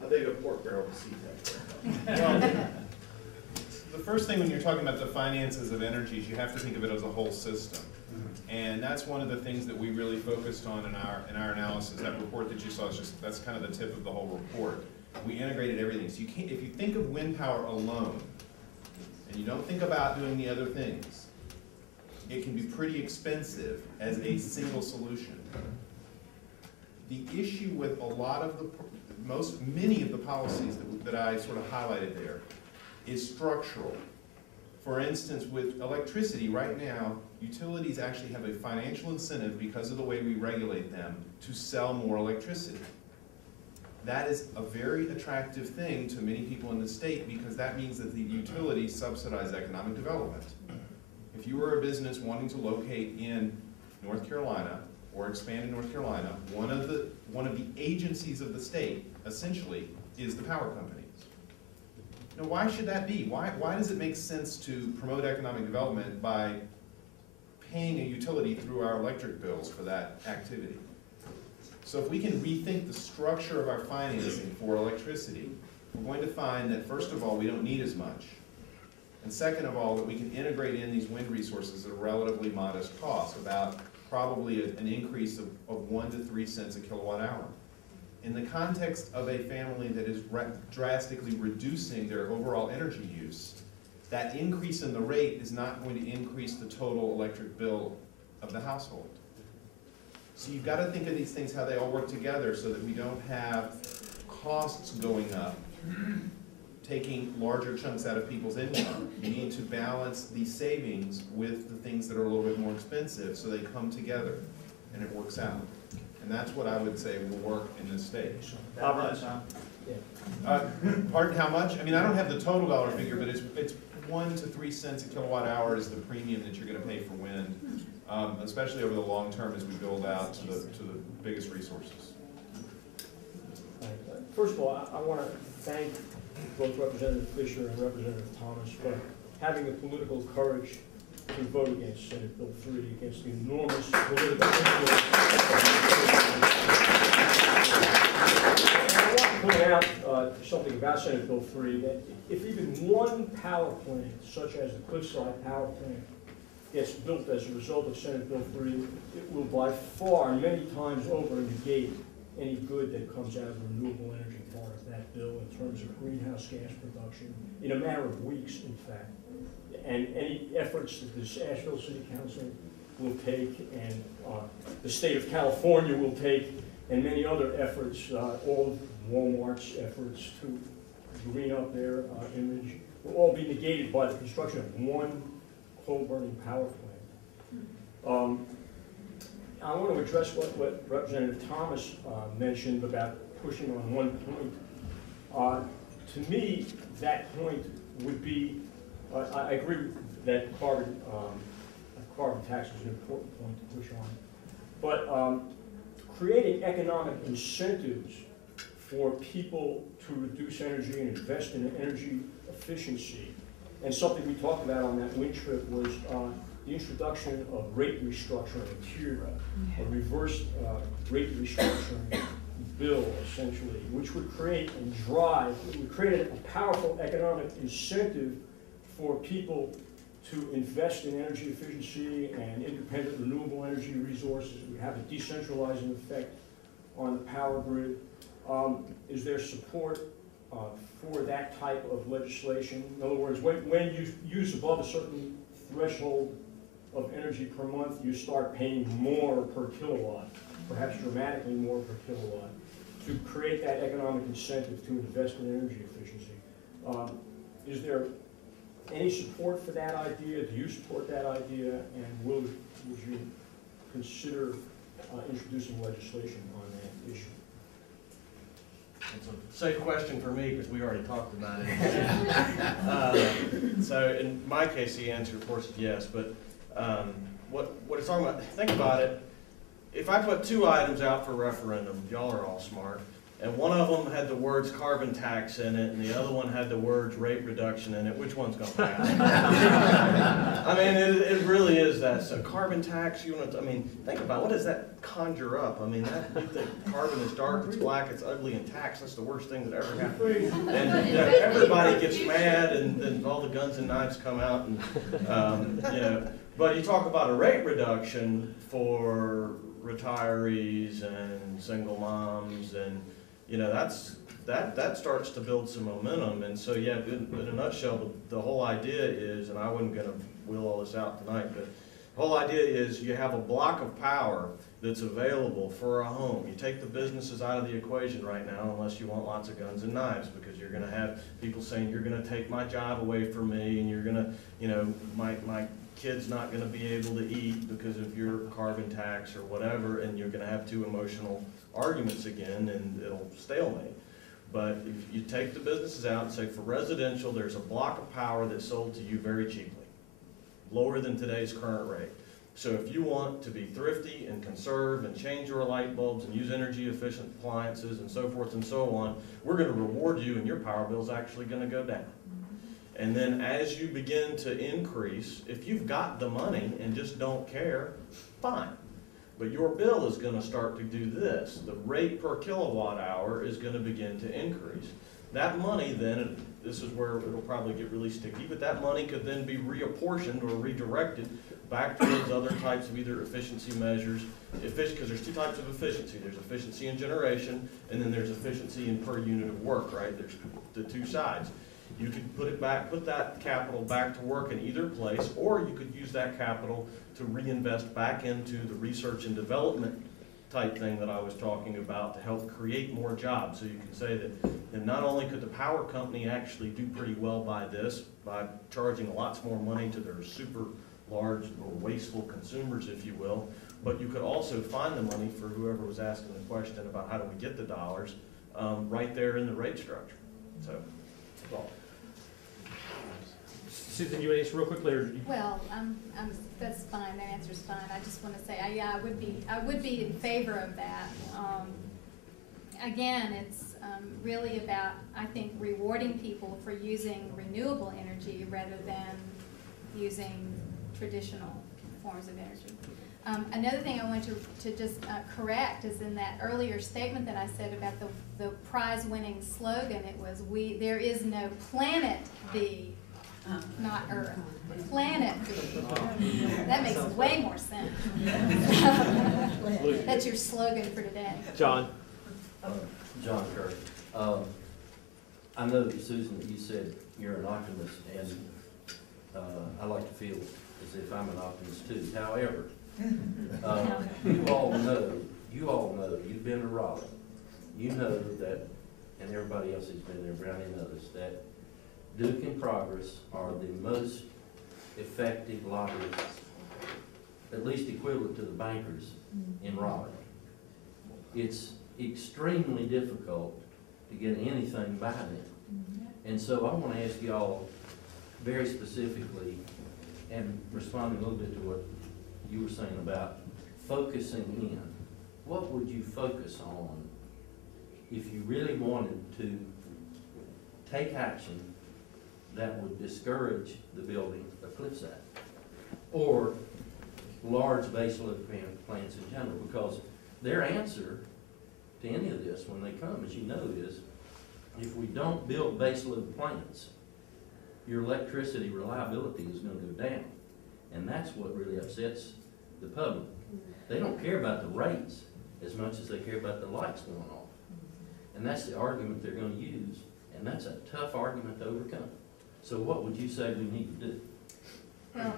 How big a pork barrel does he have? Well, the first thing when you're talking about the finances of energies, you have to think of it as a whole system. And that's one of the things that we really focused on in our analysis. That report that you saw is just, that's kind of the tip of the whole report. We integrated everything. So you can't, if you think of wind power alone, and you don't think about doing the other things, it can be pretty expensive as a single solution. The issue with a lot of many of the policies that I sort of highlighted there is structural. For instance, with electricity, right now, utilities actually have a financial incentive because of the way we regulate them to sell more electricity. That is a very attractive thing to many people in the state because that means that the utilities subsidize economic development. If you were a business wanting to locate in North Carolina or expand in North Carolina, one of the agencies of the state, essentially, is the power companies. Now, why should that be? Why does it make sense to promote economic development by paying a utility through our electric bills for that activity? So if we can rethink the structure of our financing for electricity, we're going to find that, first of all, we don't need as much. And second of all, that we can integrate in these wind resources at a relatively modest cost, about probably an increase of 1 to 3 cents a kilowatt hour. In the context of a family that is drastically reducing their overall energy use, that increase in the rate is not going to increase the total electric bill of the household. So you've got to think of these things, how they all work together so that we don't have costs going up, taking larger chunks out of people's income. You need to balance these savings with the things that are a little bit more expensive so they come together and it works out. And that's what I would say will work in this state. How much, huh? Pardon, how much? I mean, I don't have the total dollar figure, but it's 1 to 3 cents a kilowatt hour is the premium that you're going to pay for wind, especially over the long term as we build out to the biggest resources. First of all, I want to thank both Representative Fisher and Representative Thomas for having the political courage to vote against Senate Bill 3, against the enormous political influence. And I want to point out something about Senate Bill 3, that if even one power plant, such as the Cliffside Power Plant, gets built as a result of Senate Bill 3, it will by far, many times over, negate any good that comes out of the renewable energy part of that bill in terms of greenhouse gas production, in a matter of weeks, in fact. And any efforts that the Asheville City Council will take, and the state of California will take, and many other efforts, all of Walmart's efforts to green up their image, will all be negated by the construction of one coal-burning power plant. I want to address what Representative Thomas mentioned about pushing on one point. To me, that point would be, I agree that carbon tax is an important point to push on, but creating economic incentives for people to reduce energy and invest in energy efficiency, and something we talked about on that wind trip was the introduction of rate restructuring, a reverse rate restructuring bill, essentially, which would create and drive, it would create a powerful economic incentive for people to invest in energy efficiency and independent renewable energy resources. It would have a decentralizing effect on the power grid. Is there support for that type of legislation? In other words, when you use above a certain threshold of energy per month, you start paying more per kilowatt, perhaps dramatically more per kilowatt, to create that economic incentive to invest in energy efficiency. Is there any support for that idea? Do you support that idea? And would you consider introducing legislation on that issue? It's a safe question for me because we already talked about it. So in my case, the answer, of course, is yes. But what it's talking about, think about it. If I put two items out for referendum, y'all are all smart, and one of them had the words carbon tax in it, and the other one had the words rate reduction in it, which one's going to pass? I mean, it really is that. So carbon tax, I mean, think about it. What does that conjure up? I mean, you think carbon is dark, it's black, it's ugly, and tax, that's the worst thing that ever happened. And you know, everybody gets mad, and then all the guns and knives come out, and you know. But you talk about a rate reduction for retirees and single moms, and you know that starts to build some momentum. And so yeah, in a nutshell, the whole idea is, and I wasn't going to wheel all this out tonight, but the whole idea is you have a block of power that's available for a home. You take the businesses out of the equation right now, unless you want lots of guns and knives, because you're going to have people saying you're going to take my job away from me, and you're going to, you know, my kid's not going to be able to eat because of your carbon tax or whatever, and you're going to have two emotional arguments again, and it'll stalemate. But if you take the businesses out and say for residential, there's a block of power that's sold to you very cheaply, lower than today's current rate. So if you want to be thrifty and conserve and change your light bulbs and use energy efficient appliances and so forth and so on, we're going to reward you, and your power bill is actually going to go down. And then as you begin to increase, if you've got the money and just don't care, fine. But your bill is going to start to do this. The rate per kilowatt hour is going to begin to increase. That money then, this is where it'll probably get really sticky, but that money could then be reapportioned or redirected back towards other types of either efficiency measures, because there's two types of efficiency. There's efficiency in generation, and then there's efficiency in per unit of work, right? There's the two sides. You could put that capital back to work in either place, or you could use that capital to reinvest back into the research and development type thing that I was talking about to help create more jobs. So you can say that not only could the power company actually do pretty well by this, by charging lots more money to their super large or wasteful consumers, if you will, but you could also find the money for whoever was asking the question about how do we get the dollars right there in the rate structure. So, that's all. Susan, you want to answer real quickly, or? Well, that's fine, that answer's fine. I just want to say, yeah, I would be in favor of that. Again, it's really about, I think, rewarding people for using renewable energy rather than using traditional forms of energy. Another thing I want to just correct is in that earlier statement that I said about the prize-winning slogan, it was, there is no planet B, not Earth. Planet B. That makes way more sense. That's your slogan for today. John. John Kirk. I know, Susan, that you said you're an optimist, and I like to feel as if I'm an optimist too. However, you all know, you've been to Raleigh. You know that, and everybody else who's been there, Brownie knows, that Duke and Progress are the most effective lobbyists, at least equivalent to the bankers in Raleigh. It's extremely difficult to get anything by them. And so I want to ask you all very specifically, and responding a little bit to what you were saying about focusing in. What would you focus on if you really wanted to take action that would discourage the building of cliffside or large baseload plants in general? Because their answer to any of this when they come, as you know, is if we don't build baseload plants, your electricity reliability is going to go down. And that's what really upsets the public. They don't care about the rates as much as they care about the lights going off. And that's the argument they're going to use. And that's a tough argument to overcome. So what would you say we need to do? Well,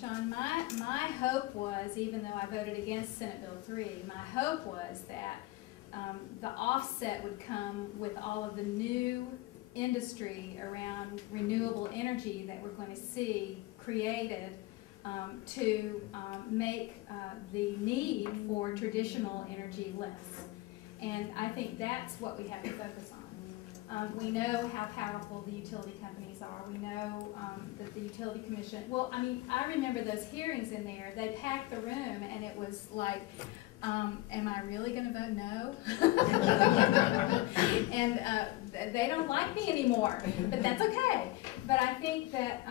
John, my hope was, even though I voted against Senate Bill 3, my hope was that the offset would come with all of the new industry around renewable energy that we're going to see created to make the need for traditional energy less. And I think that's what we have to focus on. We know how powerful the utility companies are. We know that the Utility Commission, well, I mean, I remember those hearings in there. They packed the room and it was like, am I really going to vote no? And they don't like me anymore, but that's okay. But I think that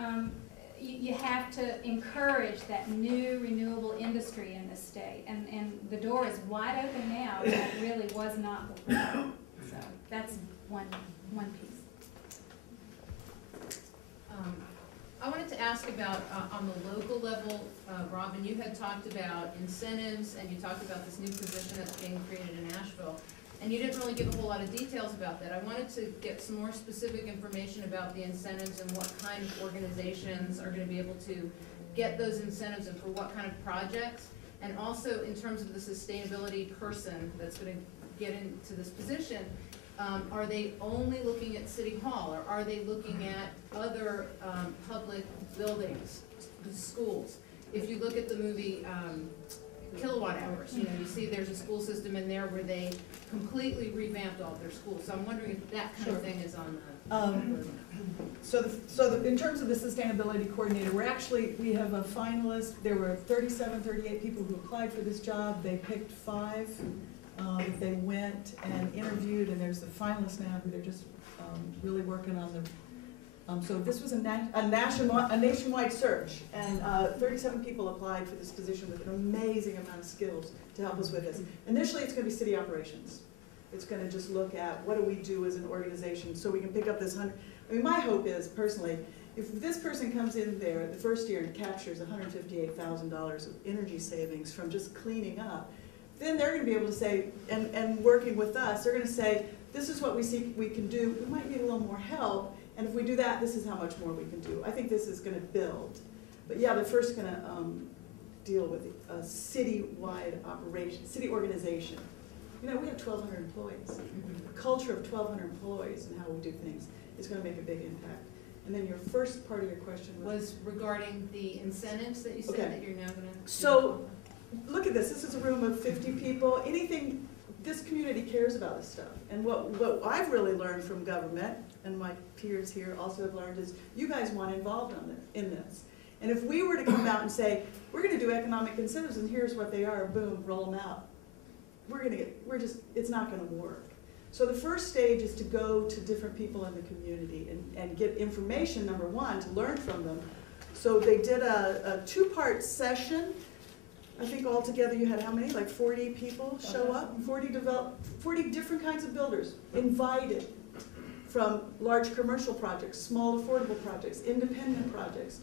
you have to encourage that new renewable industry in this state. And the door is wide open now. That really was not before. So that's one piece. I wanted to ask about, on the local level, Robin, you had talked about incentives, and you talked about this new position that's being created in Asheville, and you didn't really give a whole lot of details about that. I wanted to get some more specific information about the incentives and what kind of organizations are going to be able to get those incentives and for what kind of projects, and also in terms of the sustainability person that's going to get into this position. Are they only looking at City Hall, or are they looking at other public buildings, schools? If you look at the movie Kilowatt Hours, you know, you see there's a school system in there where they completely revamped all their schools. So I'm wondering if that kind of thing is on the... In terms of the sustainability coordinator, we have a finalist. There were 38 people who applied for this job. They picked 5. That they went and interviewed, and there's a finalist now who they're just really working on the. So this was a nationwide search, and 37 people applied for this position with an amazing amount of skills to help us with this. Initially, it's going to be city operations. It's going to just look at what do we do as an organization, so we can pick up this 100. I mean, my hope is personally, if this person comes in there the first year and captures $158,000 of energy savings from just cleaning up. Then they're going to be able to say, and working with us, they're going to say, this is what we see we can do. We might need a little more help, and if we do that, this is how much more we can do. I think this is going to build. But yeah, they're first going to deal with a city-wide operation, city organization. You know, we have 1,200 employees. The culture of 1,200 employees and how we do things is going to make a big impact. And then your first part of your question was regarding the incentives that you said that you're now going to... So, look at this. This is a room of 50 people. This community cares about this stuff. And what I've really learned from government, and my peers here also have learned, is you guys want involved in this. And if we were to come out and say, we're gonna do economic incentives and here's what they are, boom, roll them out, it's not gonna work. So the first stage is to go to different people in the community and get information, number one, to learn from them. So they did a two-part session. I think altogether you had how many? Like 40 people show up? 40 different kinds of builders invited, from large commercial projects, small affordable projects, independent projects,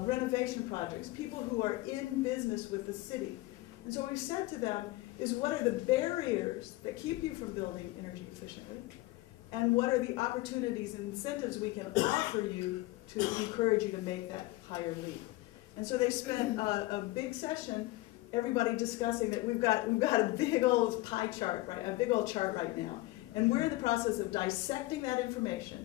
renovation projects, people who are in business with the city. And so what we said to them is, what are the barriers that keep you from building energy efficiently? And what are the opportunities and incentives we can offer you to encourage you to make that higher leap? And so they spent a big session, everybody discussing that we've got a big old pie chart, right? A big old chart right now. And we're in the process of dissecting that information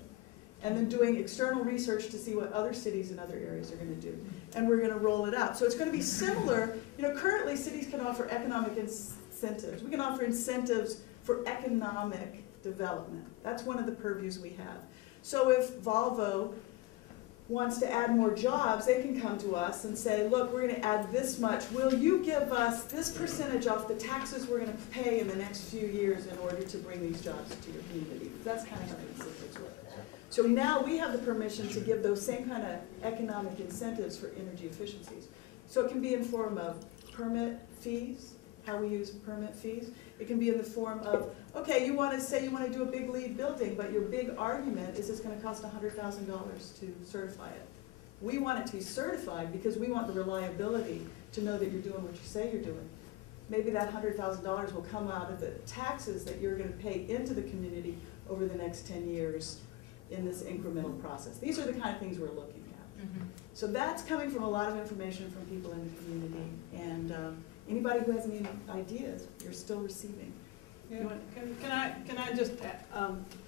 and then doing external research to see what other cities and other areas are going to do. And we're going to roll it out. So it's going to be similar. You know, currently cities can offer economic incentives. We can offer incentives for economic development. That's one of the purviews we have. So if Volvo wants to add more jobs, they can come to us and say, look, we're going to add this much. Will you give us this percentage off the taxes we're going to pay in the next few years in order to bring these jobs to your community? That's kind of how the incentives work. So now we have the permission to give those same kind of economic incentives for energy efficiencies. So it can be in form of permit fees, how we use permit fees. It can be in the form of, okay, you want to do a big LEED building, but your big argument is it's going to cost $100,000 to certify it. We want it to be certified because we want the reliability to know that you're doing what you say you're doing. Maybe that $100,000 will come out of the taxes that you're going to pay into the community over the next 10 years in this incremental process. These are the kind of things we're looking at. Mm-hmm. So that's coming from a lot of information from people in the community. And anybody who has any ideas, you're still receiving. Yeah. Can I just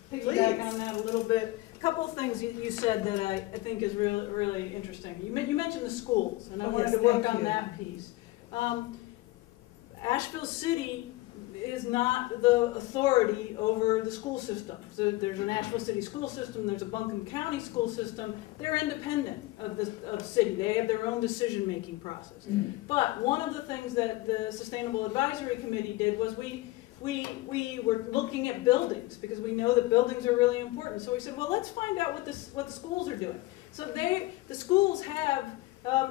piggyback on that a little bit? A couple of things you said that I think is really, really interesting. You mentioned the schools, and I wanted to work on that piece. Asheville City is not the authority over the school system. So there's an Asheville City school system, there's a Buncombe County school system. They're independent of the city. They have their own decision-making process. Mm-hmm. But one of the things that the Sustainable Advisory Committee did was we were looking at buildings, because we know that buildings are really important. So we said, well, let's find out what the schools are doing. So the schools have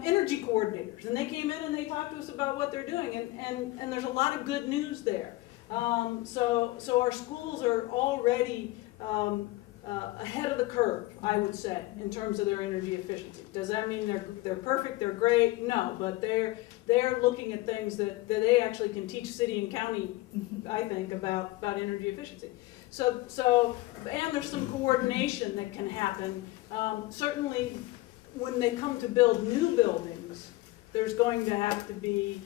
energy coordinators, and they came in and they talked to us about what they're doing, and there's a lot of good news there. So our schools are already ahead of the curve, I would say, in terms of their energy efficiency. Does that mean they're perfect, they're great? No, but they're looking at things that they actually can teach city and county, I think, about energy efficiency. And there's some coordination that can happen. Certainly, when they come to build new buildings, there's going to have to be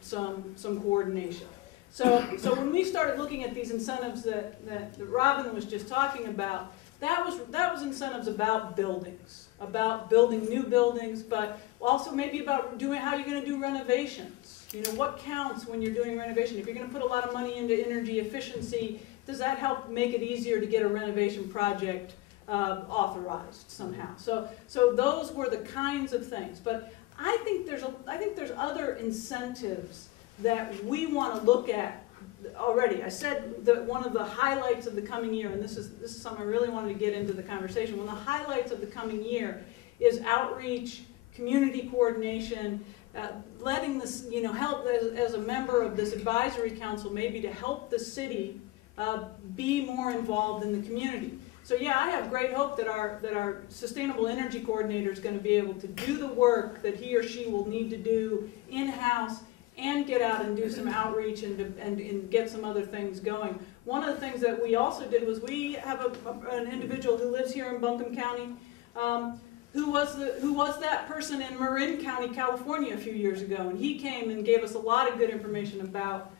some coordination. So when we started looking at these incentives that Robin was just talking about, that was incentives about buildings, about building new buildings, but also maybe about how you're going to do renovations. You know, what counts when you're doing renovation? If you're going to put a lot of money into energy efficiency, does that help make it easier to get a renovation project authorized somehow? So those were the kinds of things. But I think there's other incentives that we want to look at already. I said that one of the highlights of the coming year, and this is something I really wanted to get into the conversation, one of the highlights of the coming year is outreach, community coordination, letting this, help as a member of this advisory council, maybe to help the city be more involved in the community. So yeah, I have great hope that our sustainable energy coordinator is going to be able to do the work that he or she will need to do in-house and get out and do some outreach and get some other things going. One of the things that we also did was we have an individual who lives here in Buncombe County who was that person in Marin County, California a few years ago, and he came and gave us a lot of good information about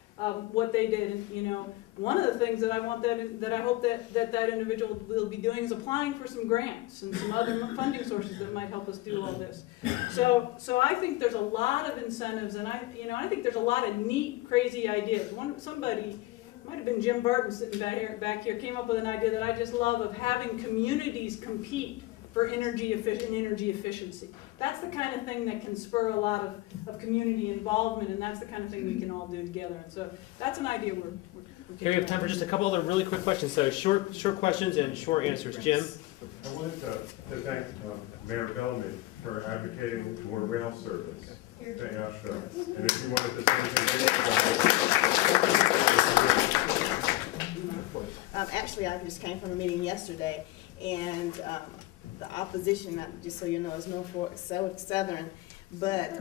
what they did. And one of the things that I want that I hope that individual will be doing is applying for some grants and some other funding sources that might help us do all this. So I think there's a lot of incentives, and I think there's a lot of neat, crazy ideas. Somebody might have been Jim Burton sitting back here, came up with an idea that I just love of having communities compete for energy efficiency. That's the kind of thing that can spur a lot of community involvement, and that's the kind of thing we can all do together. And so that's an idea we're Here we have time for just a couple other really quick questions. So short questions and short answers. Jim? I wanted to thank Mayor Bellamy for advocating for rail service to Asheville. And if you wanted to say anything, actually, I just came from a meeting yesterday, and the opposition, just so you know, is Norfolk Southern, but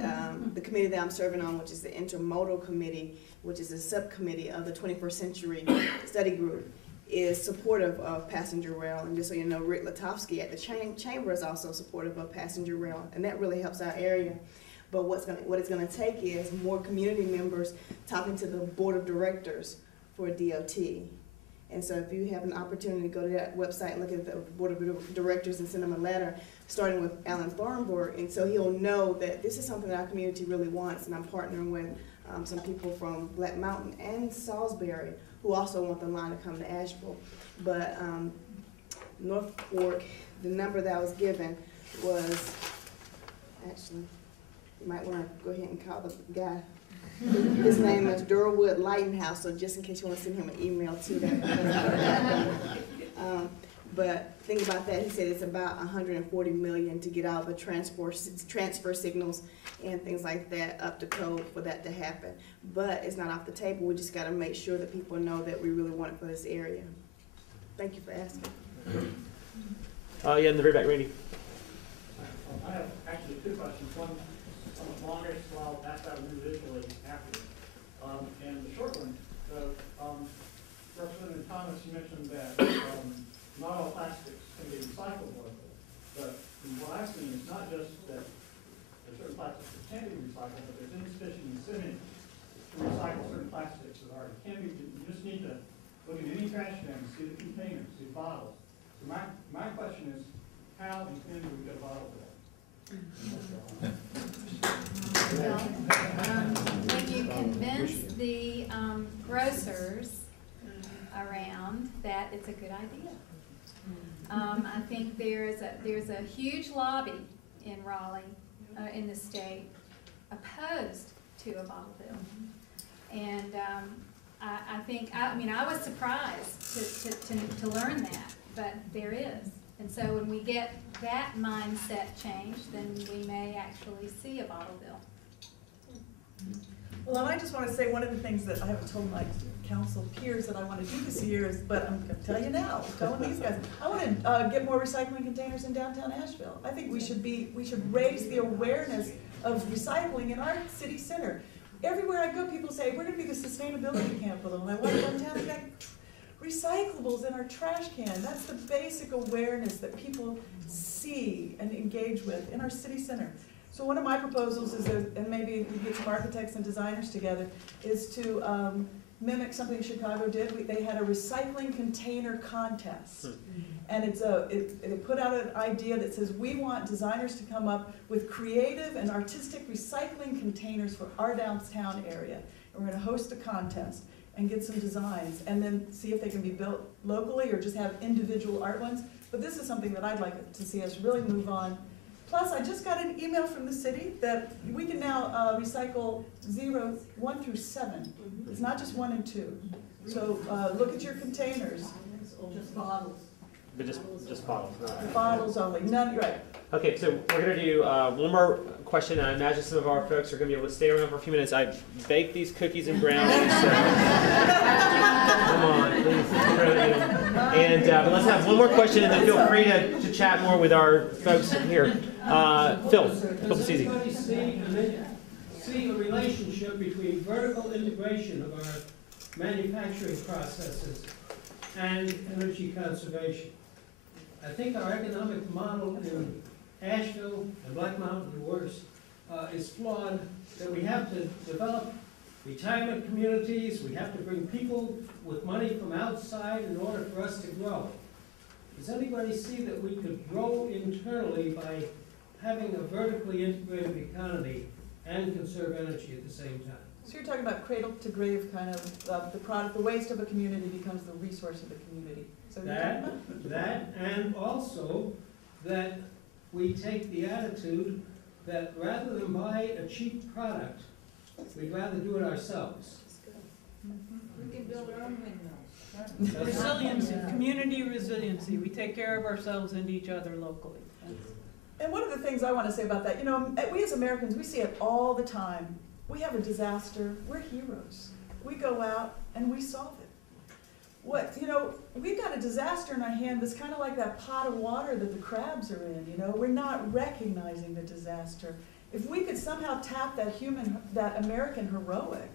the committee that I'm serving on, which is the Intermodal Committee, which is a subcommittee of the 21st Century Study Group, is supportive of passenger rail. And just so you know, Rick Latofsky at the Chamber is also supportive of passenger rail, and that really helps our area. But what it's going to take is more community members talking to the board of directors for DOT. And so if you have an opportunity to go to that website and look at the board of directors and send them a letter, starting with Alan Thornburg, and so he'll know that this is something that our community really wants. And I'm partnering with some people from Black Mountain and Salisbury who also want the line to come to Asheville. But North Fork, the number that I was given was, actually, you might want to go ahead and call the guy. His name is Durwood Lightenhouse, so just in case you want to send him an email too. But think about that. He said it's about $140 million to get all the transfer signals and things like that up to code for that to happen. But it's not off the table. We just got to make sure that people know that we really want it for this area. Thank you for asking. Yeah, in the very back, Randy. I have actually two questions. One somewhat longer, so I'll ask that one individually after. And the short one, Representative Thomas, you mentioned that not all plastics can be recyclable, but what I've seen is not just that there's certain plastics that can be recycled, but there's insufficient incentive to recycle certain plastics that already can be. You just need to look at any trash can, see the containers, see the bottles. So my question is, how and when do we get a bottle bill? When you convince the grocers around that it's a good idea. I think there's a huge lobby in Raleigh, in the state, opposed to a bottle bill. And I was surprised to learn that, but there is. And so when we get that mindset changed, then we may actually see a bottle bill. Well, and I just want to say one of the things that I haven't told my council peers that I want to do this year is, but I'm going to tell you now, I'm telling these guys, I want to get more recycling containers in downtown Asheville. I think we should raise the awareness of recycling in our city center. Everywhere I go, people say, we're going to be the sustainability capital. And I walk downtown and got recyclables in our trash can. That's the basic awareness that people see and engage with in our city center. So one of my proposals is, and maybe we get some architects and designers together, is to mimic something Chicago did. They had a recycling container contest. And it put out an idea that says, we want designers to come up with creative and artistic recycling containers for our downtown area. And we're going to host a contest and get some designs, and then see if they can be built locally or just have individual art ones. But this is something that I'd like to see us really move on. Plus, I just got an email from the city that we can now recycle 1 through 7. It's not just 1 and 2. So look at your containers. Just bottles. But just bottles. Not Bottles only. None. Right. Okay, so we're going to do one more question. I imagine some of our folks are going to be able to stay around for a few minutes. I baked these cookies and brownies. So come on, please. And but let's have one more question, and then feel free to chat more with our folks here. Phil, it's easy. Does anybody see a relationship between vertical integration of our manufacturing processes and energy conservation? I think our economic model in Asheville and Black Mountain and worse is flawed, that we have to develop retirement communities, we have to bring people with money from outside in order for us to grow. Does anybody see that we could grow internally by having a vertically integrated economy and conserve energy at the same time? So you're talking about cradle to grave kind of, the product, the waste of a community becomes the resource of the community. So you're talking about? That, and also that we take the attitude that rather than buy a cheap product, we'd rather do it ourselves. We can build our own windmills. Resiliency, community resiliency. We take care of ourselves and each other locally. And one of the things I want to say about that, you know, we as Americans, we see it all the time. We have a disaster, we're heroes. We go out and we solve it. What, you know, we've got a disaster in our hand that's kind of like that pot of water that the crabs are in, you know. We're not recognizing the disaster. If we could somehow tap that American heroic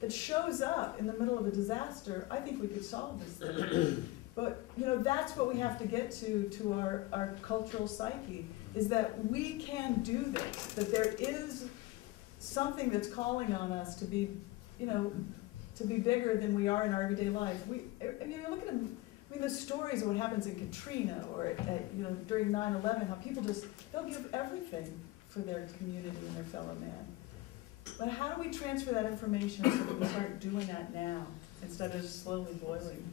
that shows up in the middle of a disaster, I think we could solve this thing. But, you know, that's what we have to get to our cultural psyche, is that we can do this, that there is something that's calling on us to be, you know, to be bigger than we are in our everyday life. I mean, look at the stories of what happens in Katrina or you know, during 9/11, how people they'll give everything for their community and their fellow man. But how do we transfer that information so that we start doing that now instead of just slowly boiling?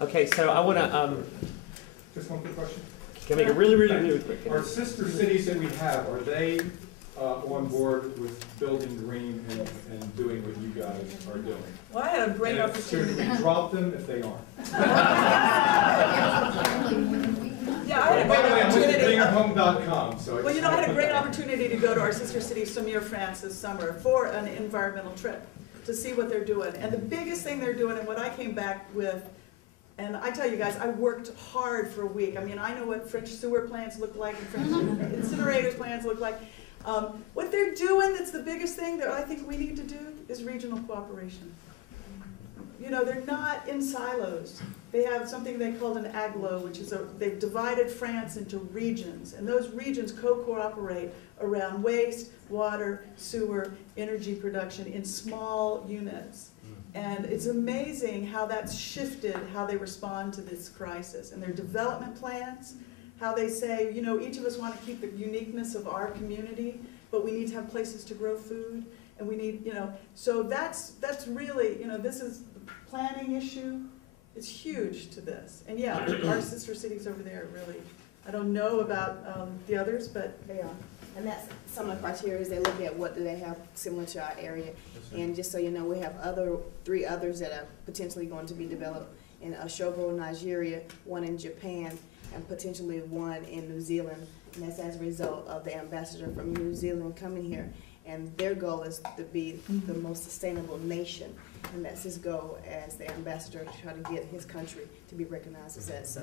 Okay, so I want to, Just one quick question. can I make it really quick? Our sister cities that we have, are they on board with building green and doing what you guys are doing? Well, I had a great opportunity. Should we drop them if they aren't? Yeah, I had a By great the way, I'm opportunity. with bringerhome.com, so. Well, you know, I had a great opportunity to go to our sister city, Saumur, France, this summer for an environmental trip to see what they're doing. And the biggest thing they're doing, and what I came back with, and I tell you guys, I worked hard for a week. I mean, I know what French sewer plants look like and French incinerators plants look like. What they're doing, that's the biggest thing that I think we need to do, is regional cooperation. You know, they're not in silos. They have something they call an aglo, which is they've divided France into regions, and those regions co-cooperate around waste, water, sewer, energy production in small units. And it's amazing how that's shifted how they respond to this crisis. And their development plans, how they say, you know, each of us want to keep the uniqueness of our community, but we need to have places to grow food, and we need, you know, so that's really, you know, this is the planning issue. It's huge to this. And yeah, our sister cities over there really, I don't know about the others, but They are. And that's some of the criteria they look at, what do they have similar to our area. And just so you know, we have three others that are potentially going to be developed in Asheville, Nigeria, one in Japan, and potentially one in New Zealand. And that's as a result of the ambassador from New Zealand coming here. And their goal is to be the most sustainable nation. And that's his goal as the ambassador, to try to get his country to be recognized as that. So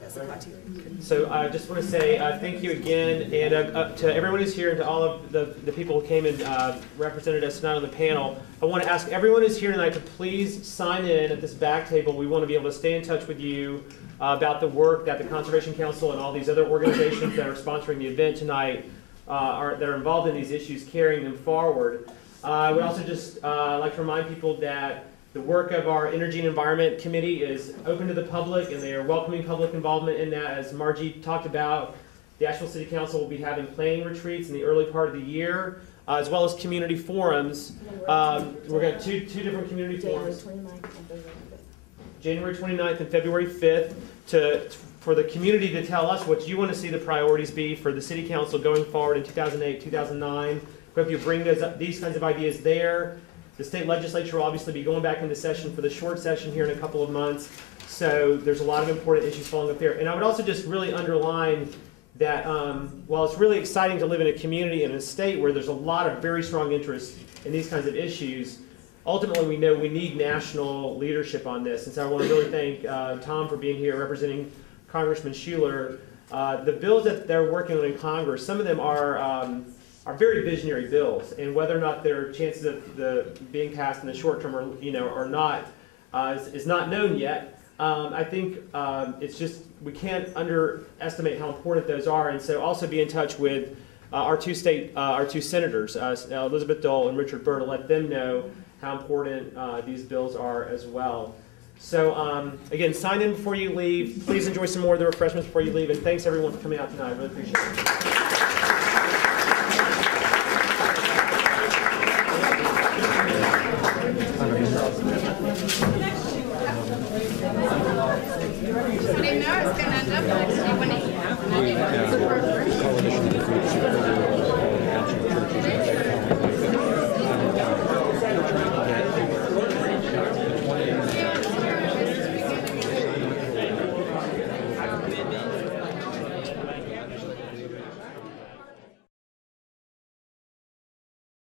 that's the criteria. So I just want to say thank you again, and to everyone who's here and to all of the people who came and represented us tonight on the panel. I want to ask everyone who's here tonight to please sign in at this back table. We want to be able to stay in touch with you about the work that the Conservation Council and all these other organizations that are sponsoring the event tonight that are involved in these issues, carrying them forward. I would also just like to remind people that the work of our Energy and Environment Committee is open to the public, and they are welcoming public involvement in that. As Margie talked about, the Asheville City Council will be having planning retreats in the early part of the year, as well as community forums. We're going to two different community forums. January 29th and February 5th for the community to tell us what you want to see the priorities be for the City Council going forward in 2008, 2009. We hope you bring these kinds of ideas there. The state legislature will obviously be going back into session for the short session here in a couple of months. So there's a lot of important issues following up there. And I would also just really underline that while it's really exciting to live in a community and a state where there's a lot of very strong interest in these kinds of issues, ultimately we know we need national leadership on this. And so I want to really thank Tom for being here representing Congressman Schuler. The bills that they're working on in Congress, some of them are very visionary bills, and whether or not there are chances of being passed in the short term or not is not known yet. I think it's just we can't underestimate how important those are, and so also be in touch with our two senators, Elizabeth Dole and Richard Burr, to let them know how important these bills are as well. So again, sign in before you leave. Please enjoy some more of the refreshments before you leave, and thanks everyone for coming out tonight. I really appreciate it.